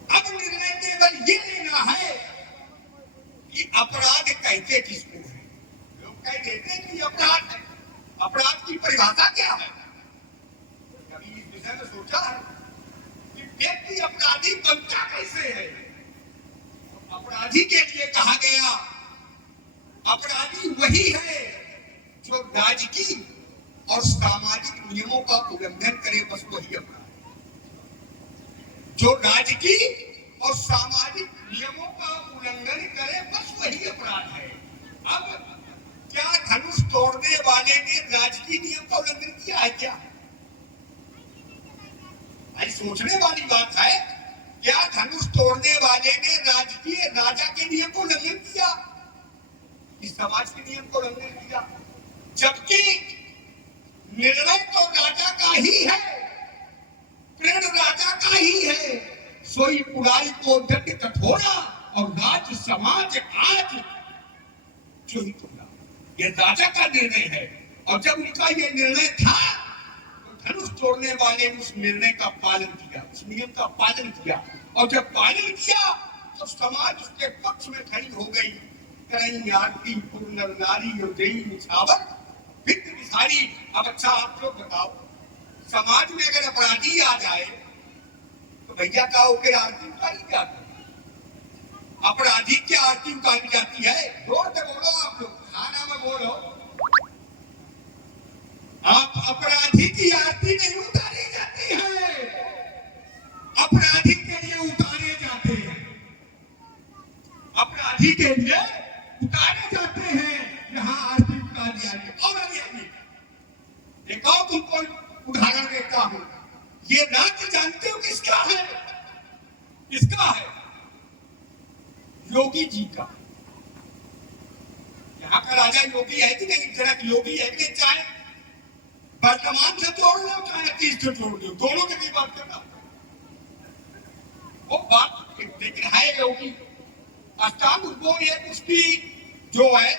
अब निर्णय केवल ये लेना है कि अपराध कहते किसको है। लोग कह देते हैं कि अपराध है, अपराध की परिभाषा क्या है? कभी इस विषय में सोचा है कि व्यक्ति अपराधी बनता कैसे है? अपराधी के लिए कहा गया अपराधी वही है जो राजकीय और सामाजिक नियमों का उल्लंघन करे, बस वही अपराध। जो राजकीय और सामाजिक नियमों का उल्लंघन करे बस वही अपराध है। अब क्या धनुष तोड़ने वाले ने राजकीय नियम का उल्लंघन किया है क्या? भाई सोचने वाली बात है, क्या धनुष तोड़ने वाले ने राजकीय राजा के नियम को उल्लंघन किया, इस समाज के नियम को उल्लंघन किया? जबकि निर्णय तो राजा का ही है, प्रण राजा का ही है। सोई पुराई को दंड कठोरा और राज समाज आज जो ही तोड़ा, ये राजा का निर्णय है। और जब उनका ये निर्णय था तो धनुष तोड़ने वाले ने उस निर्णय का पालन किया, उस नियम का पालन किया। और जब पालन किया तो समाज उसके पक्ष में खड़ी हो गई। करई आरती पुर नर नारी और जई निछावर वित्त विसारी। अब अच्छा आप लोग बताओ, समाज में अगर अपराधी आ जाए तो भैया का होकर आरती उतारी जाती है? अपराधी की आरती उतारी जाती है? जोर से बोलो आप लोग, खाना में बोलो। आप अपराधी की आरती नहीं उतारी जाती है, अपराधी के लिए उतारे जाते हैं, अपराधी के लिए उतारे जाते हैं। यहाँ आरती उतार दिया। और आगे एक और तुमको उदाहरण देता हूं। ये राज्य जानते हो किसका है? किसका है? योगी जी का। यहाँ का राजा योगी है कि नहीं? जनक योगी है कि नहीं? चाहे वर्तमान से जोड़ लो चाहे अतीत से जोड़ लो, दोनों के लिए बात करना वो बात। लेकिन है योगी, अष्टांग वो एक उसकी जो है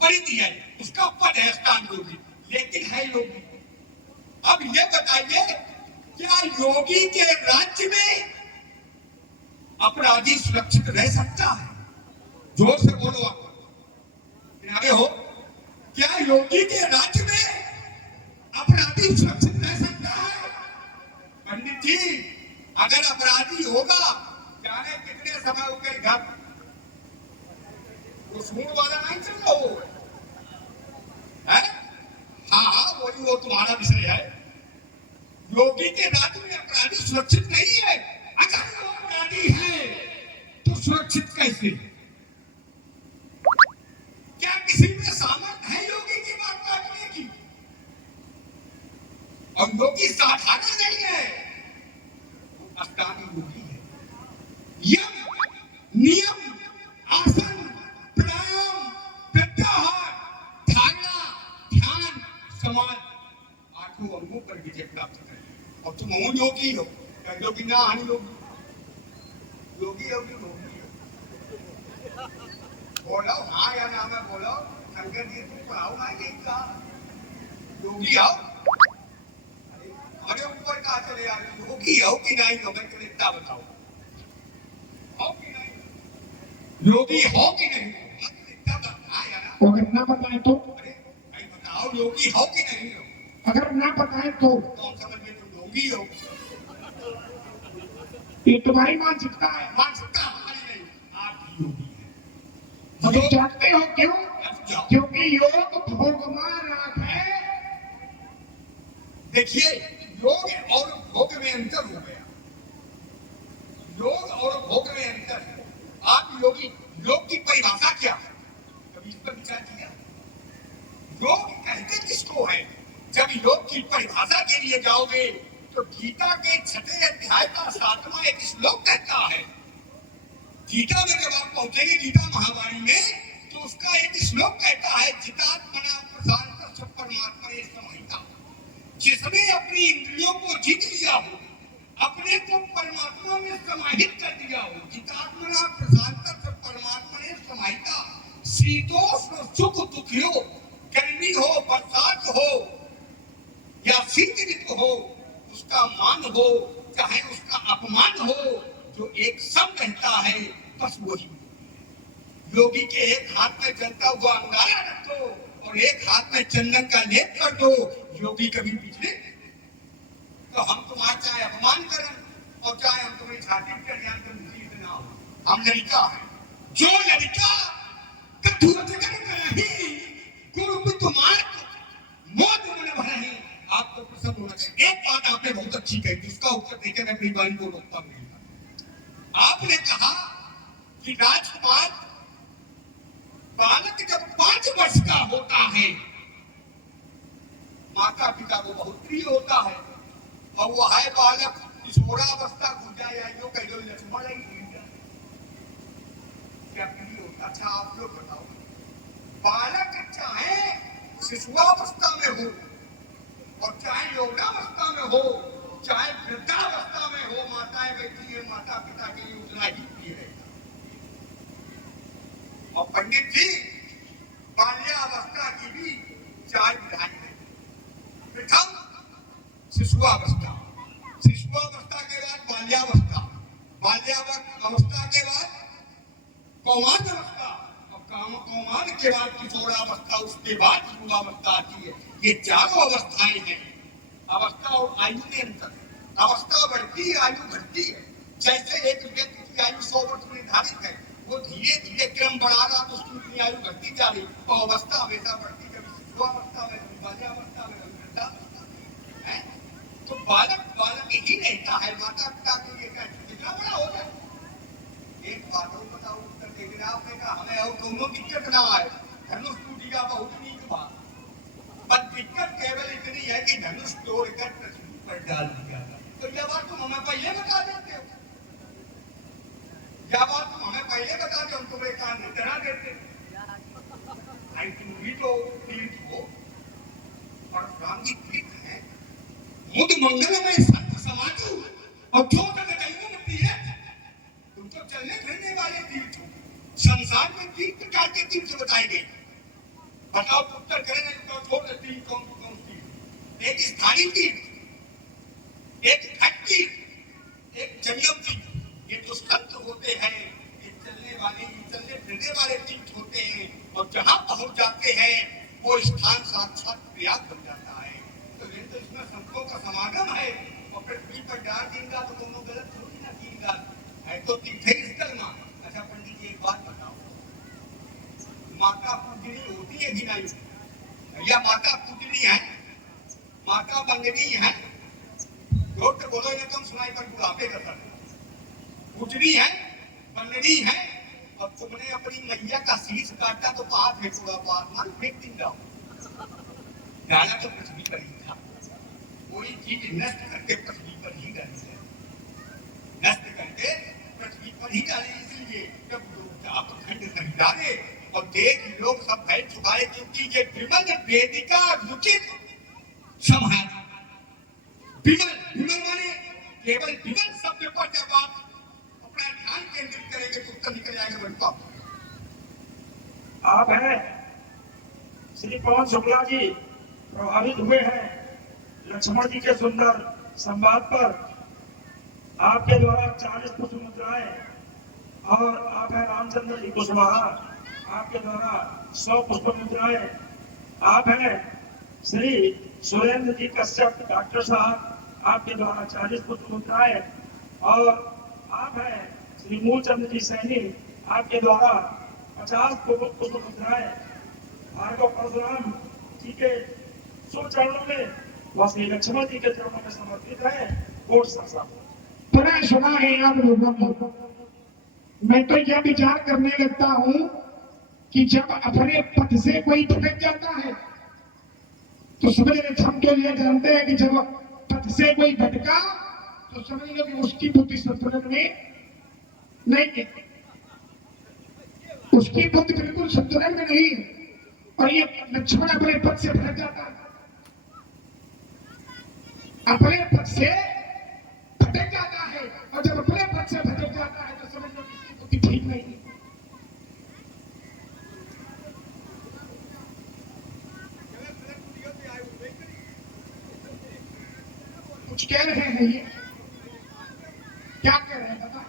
परिधि है, उसका पद है अष्टांग योगी, लेकिन है योगी। अब ये बताइए, क्या योगी के राज्य में अपराधी सुरक्षित रह सकता है? जोर से बोलो आप, किनारे हो। क्या योगी के राज्य में अपराधी सुरक्षित रह सकता है? पंडित जी, अगर अपराधी होगा जाने कितने समय हो गए घर, वो सूट वाला नहीं चल रहा हो है? हाँ, वही वो तुम्हारा विषय है। योगी के राज्य में अपराधी सुरक्षित नहीं है। अगर वो अपराधी है तो सुरक्षित कैसे? क्या किसी में सामर्थ्य है योगी की बात काटने की? और योगी साधारण नहीं है, अष्टांग योगी है। यम, नियम, आसन, प्राणायाम, प्रत्याहार, धारणा, ध्यान, समाज, आठों अंगों पर विजय प्राप्त करें। और तुम योगी हो, योगी ना हम योगी, योगी हो कि योगी हो? बोलो हाँ या ना में बोलो। शंकर जी तुम पढ़ाओ ना यही कहा योगी हो। अरे ऊपर कहा चले यार, योगी हो कि नहीं हो? मैं इतना बताओ, हो कि नहीं? योगी हो कि नहीं? इतना बताया ना। अगर ना बताए तो? अरे भाई बताओ, योगी हो कि नहीं हो? अगर ना बताए तो? कौन समझ में तुम योगी हो? ये तुम्हारी मानसिकता है। मानसिकता हमारी नहीं, आप भी योगी हैं। तो जानते हो क्यों? क्योंकि योग भोगमान राग है। देखिए, योग और भोग में अंतर हो गया। योग और भोग में अंतर है। आप योगी, योग की परिभाषा क्या है? कभी इस पर विचार किया? योग कहते किसको है? जब योग की परिभाषा के लिए जाओगे तो गीता के 6वें अध्याय का 7वां एक श्लोक कहता है। गीता में जब आप पहुंचेंगे, गीता महावाणी में, तो उसका एक श्लोक कहता है, जितात्मना प्रशांत परमात्मा एक समाहिता। जिसने अपनी इंद्रियों को जीत लिया हो, अपने को परमात्मा में योगी के एक हाथ में जलता हुआ अंगारा रख दो और एक हाथ में चंदन का लेप कर दो, योगी कभी पिछले तो हम तुम्हारा चाहे अपमान करें और चाहे हम तुम्हें छाती पर ज्ञान कर मुझे ना हो। हम लड़का है, जो लड़का गुरु तुम्हारे मौत मन भरही, आपको प्रसन्न होना चाहिए। एक बात आपने बहुत अच्छी कही, जिसका उत्तर देकर मैं अपनी वाणी को रोकता नहीं। आपने कहा कि राजकुमार बालक जब 5 वर्ष का होता है, माता पिता को बहुत प्रिय होता है, और वो है बालक किशोरावस्था गुजरा या यो कह दो लक्ष्मण क्या प्रिय होता। अच्छा आप लोग बताओ, बालक चाहे शिशुआवस्था में हो और चाहे यौवनावस्था में हो, चाहे वृद्धावस्था में हो, माताएं बैठी है, माता पिता के लिए उतना ही प्रिय है। और पंडित जी बाल्यावस्था की भी 4 विधाएं हैं। प्रथम शिशुआवस्था, शिशुआवस्था के बाद बाल्यावस्था, बाल्यावस्था के बाद कौमारावस्था, और कौमार के बाद किशोरावस्था, उसके बाद युवावस्था आती है। ये 4 अवस्थाएं हैं। अवस्था और आयु में अंतर है। अवस्था बढ़ती है, आयु घटती है। जैसे एक व्यक्ति की आयु 100 वर्ष निर्धारित है, वो धीरे धीरे क्रम बढ़ा रहा तो उसकी उतनी आयु घटती जा रही। तो अवस्था हमेशा बढ़ती, कभी शिशुआवस्था में, कभी बाल्यावस्था में, कभी वृद्धावस्था में। तो बालक बालक ही रहता है, माता पिता के लिए कितना बड़ा हो जाए। एक बात और बताओ, उत्तर दे देना आपने कहा हमें और दोनों दिक्कत ना आए, धनुष टूटिया बहुत नीक बात, पर दिक्कत केवल इतनी है कि धनुष तोड़कर पृथ्वी पर डाल दिया। तो यह बात तुम हमें पहले बता देते हो, यह बात तुम हमें पहले बता दो, हम तुम्हें कान नहीं डरा देते। तुम भी तो तीर्थ हो, परशुराम जी तीर्थ है, मुद मंगलमय संत समाजू और जो तक जन्म तीर्थ, तुम तो चलने फिरने वाले तीर्थ हो। संसार में 3 प्रकार के तीर्थ बताए गए, बताओ उत्तर करें तो छोड़ देती कौन कौन तीर्थ। एक स्थानीय तीर्थ, एक घट तीर्थ, एक जंगम तीर्थ। ये तो संत होते हैं, ये चलने वाले, ये चलने फिरने वाले तीर्थ होते हैं, और जहां पहुंच जाते हैं वो स्थान साक्षात प्रयाग बन जाता है। तो ये तो इसमें संतों का समागम है, और पृथ्वी पर डाल देगा तो दोनों गलत थोड़ी ना देगा है, तो तीर्थ स्थल में। अच्छा पंडित जी एक बात बताओ, माता पूजनी होती है कि नहीं, या माता पूजनी है, माता बंदनी है, जोर से बोलो, ये तुम सुनाई पर बुढ़ापे का सर पूजनी है, बंदनी है, और तुमने अपनी मैया का शीश काटा तो कहा फेंकूंगा, तो आसमान फेंक दूंगा। डाला तो पृथ्वी पर ही था, कोई चीज नष्ट करके पृथ्वी पर ही डाली है, नष्ट करके पृथ्वी पर ही डाली। इसलिए जब लोग आप खंड नहीं डाले और देख लोग सब भय छुपाए, क्योंकि ये विमल वेदिका रुचित समाज, विमल विमल माने केवल विमल शब्द पर जब आप अपना ध्यान केंद्रित करेंगे तो उत्तर निकल जाएगा। बनता आप हैं श्री पवन शुक्ला जी प्रभावित हुए हैं लक्ष्मण जी के सुंदर संवाद पर। आपके द्वारा 40 पुष्प मुद्राएं, और आप हैं रामचंद्र जी कुशवाहा, आपके द्वारा 100 पुष्प मुद्राएं। आप हैं श्री सुरेंद्र जी कश्यप डॉक्टर साहब, आपके द्वारा 40 पुष्प मुद्राएं, और आप हैं श्री मूलचंद्र जी सैनी, आपके द्वारा 50 पुष्प मुद्राएं। भार्गव परशुराम जी के शुभ चरणों में व श्री लक्ष्मण जी के चरणों में समर्पित है। कोट सरसा बड़ा सुना है आप लोगों को। मैं तो यह विचार करने लगता हूं कि जब अपने पथ से कोई भटक जाता है तो समझ लो, हम तो यह जानते हैं कि जब पथ से कोई भटका तो समझ लो कि उसकी बुद्धि संतुलन में नहीं है, उसकी बुद्धि बिल्कुल संतुलन में नहीं है। और ये लक्ष्मण अपने पथ से भटक जाता है, अपने पथ से भटक जाता है, और जब अपने पथ से भटक जाता है तो समझ लो इसकी बुद्धि ठीक नहीं है। कुछ कह रहे हैं, ये क्या कह रहे हैं बता।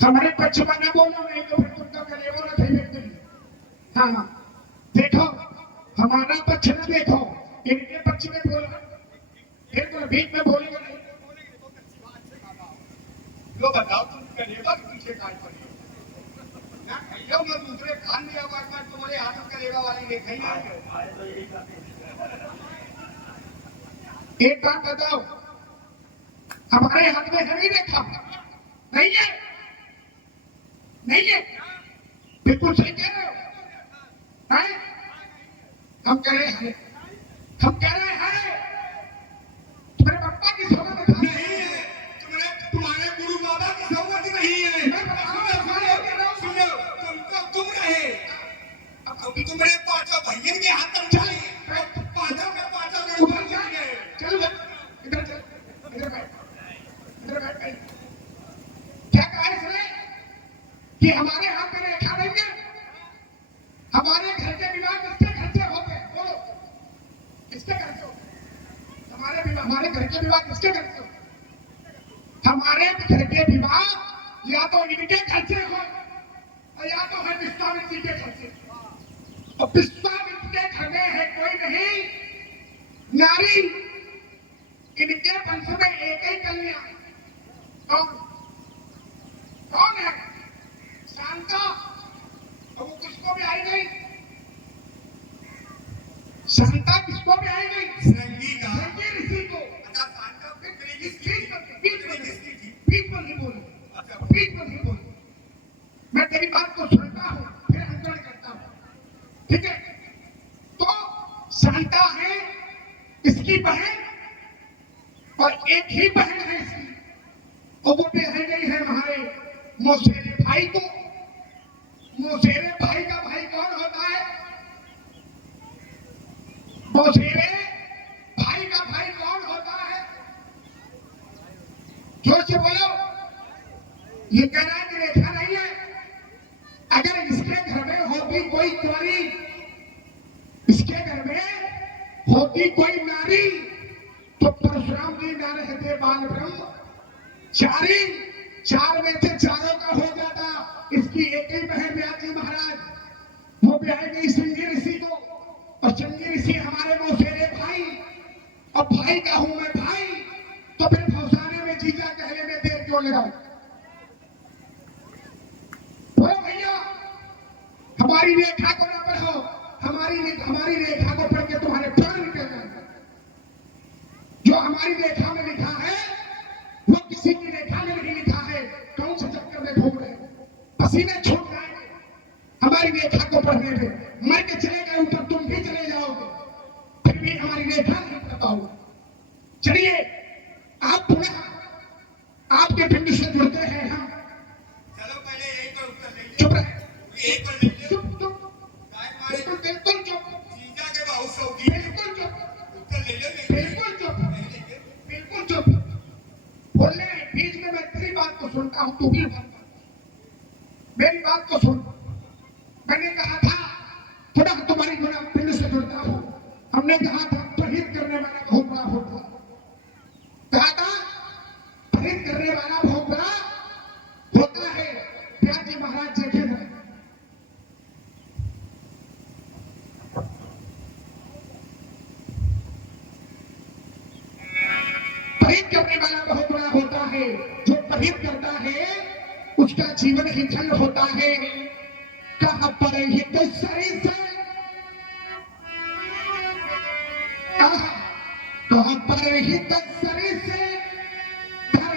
हमारे पक्ष में न बोलो, नहीं तो फिर तुमका करेबो न थे तुम। हाँ देखो, हमारा पक्ष न देखो, इनके पक्ष में बोलो, फिर तो बीच में बोलेगा नहीं। लो बताओ तुम करेगा कि पीछे काट पड़ी ना खाइयो मैं दूसरे खान लिया हुआ मैं तुम्हारे हाथ में करेगा वाली नहीं खाई एक बात बताओ, हमारे हाथ में है नहीं देखा, नहीं है, नहीं है, बिल्कुल सही कह रहे हो, हैं? हम कह रहे हैं, हम कह रहे हैं, तुम्हारे पापा की सोबत नहीं है, तुम्हारे गुरु बाबा की सोबत नहीं है। मैं बता रहा हूं, सुनो, तुम रहे, अब तुम्हारे पांचों भैया के हाथ में चले, पांचों के पांचों उधर जा, चल इधर चल, इधर बैठ, इधर बैठ। क्या कहा इसने कि हमारे हाथ में रेखा देंगे? हमारे घर के विवाह किसके घर से होते हैं? बोलो, किसके घर से होते हैं? हमारे घर के विवाह किसके घर से होते हैं? हमारे घर के विवाह या तो इनके घर से हो और या तो है विश्वामित्र जी के घर से। और विश्वामित्र के घर में है कोई नहीं नारी, इनके वंश में एक ही कन्या, कौन है? शांता। और वो किसको भी आई गई? शांता किसको भी आई गई? श्रृंगी का श्रृंगी ऋषि को। अच्छा शांता पे बीच में नहीं बोलो, बीच में नहीं बोलो। मैं तेरी बात को सुनता हूँ फिर अंकरण करता हूँ, ठीक है? तो शांता है इसकी बहन, और एक ही बहन है इसकी, और वो भी रह गई है हमारे मौसेरे भाई को। मौसेरे भाई का भाई कौन होता है? मौसेरे भाई का भाई कौन होता है? जोर से बोलो। ये कहना है कि रेखा नहीं है। अगर इसके घर में होती कोई कुंवारी, इसके घर में होती कोई नारी, तो परशुराम जी ना रहते बाल ब्रह्म चारी, चार में से चारों का हो जाता। इसकी एक ही बहन व्यासी महाराज, वो ब्याह गई श्रृंगी ऋषि को, और श्रृंगी ऋषि हमारे मौसेरे भाई, और भाई का हूं मैं भाई, तो फिर फौसाने में जीजा कहने में देर क्यों लगाओ? बोलो भैया, हमारी रेखा को न पढ़ो, हमारी रेखा को पढ़ के तुम्हारे प्राण निकल जाएंगे। जो हमारी रेखा में लिखा है वो किसी की रेखा में नहीं लिखा है। कौन से चक्कर में घूम रहे, पसीने छूट जाएंगे हमारी रेखा को पढ़ने में। मर के चले गए ऊपर, तुम भी चले जाओगे, फिर भी हमारी रेखा नहीं पढ़ पाओगे। चलिए आप पुनः आपके पिंड से जुड़ते हैं हम। चलो पहले यही पर उत्तर ले चुप रहे, यही पर ले चुप चुप, गाय मारे बिल्कुल चुप, जीजा के बहुत शौकीन है। बिल्कुल चुप, उत्तर ले लो बिल्कुल चुप, नहीं लेंगे बिल्कुल चुप। बोलने बीच में मैं तेरी बात को सुनता हूँ, तू भी मेरी बात को सुन। मैंने कहा था पुनः तुम्हारी गुना पिंड से जुड़ता हूँ। हमने कहा था प्रहित करने वाला बहुत बड़ा होता, कहा था प्रहित करने वाला बहुत बड़ा होता है। प्याजी महाराज देखे थे, प्रहित करने वाला बहुत बड़ा होता है। जो प्रहित करता है उसका जीवन ही धन्य होता है। कहा पर हित सरिस, कहा पर हित सरिस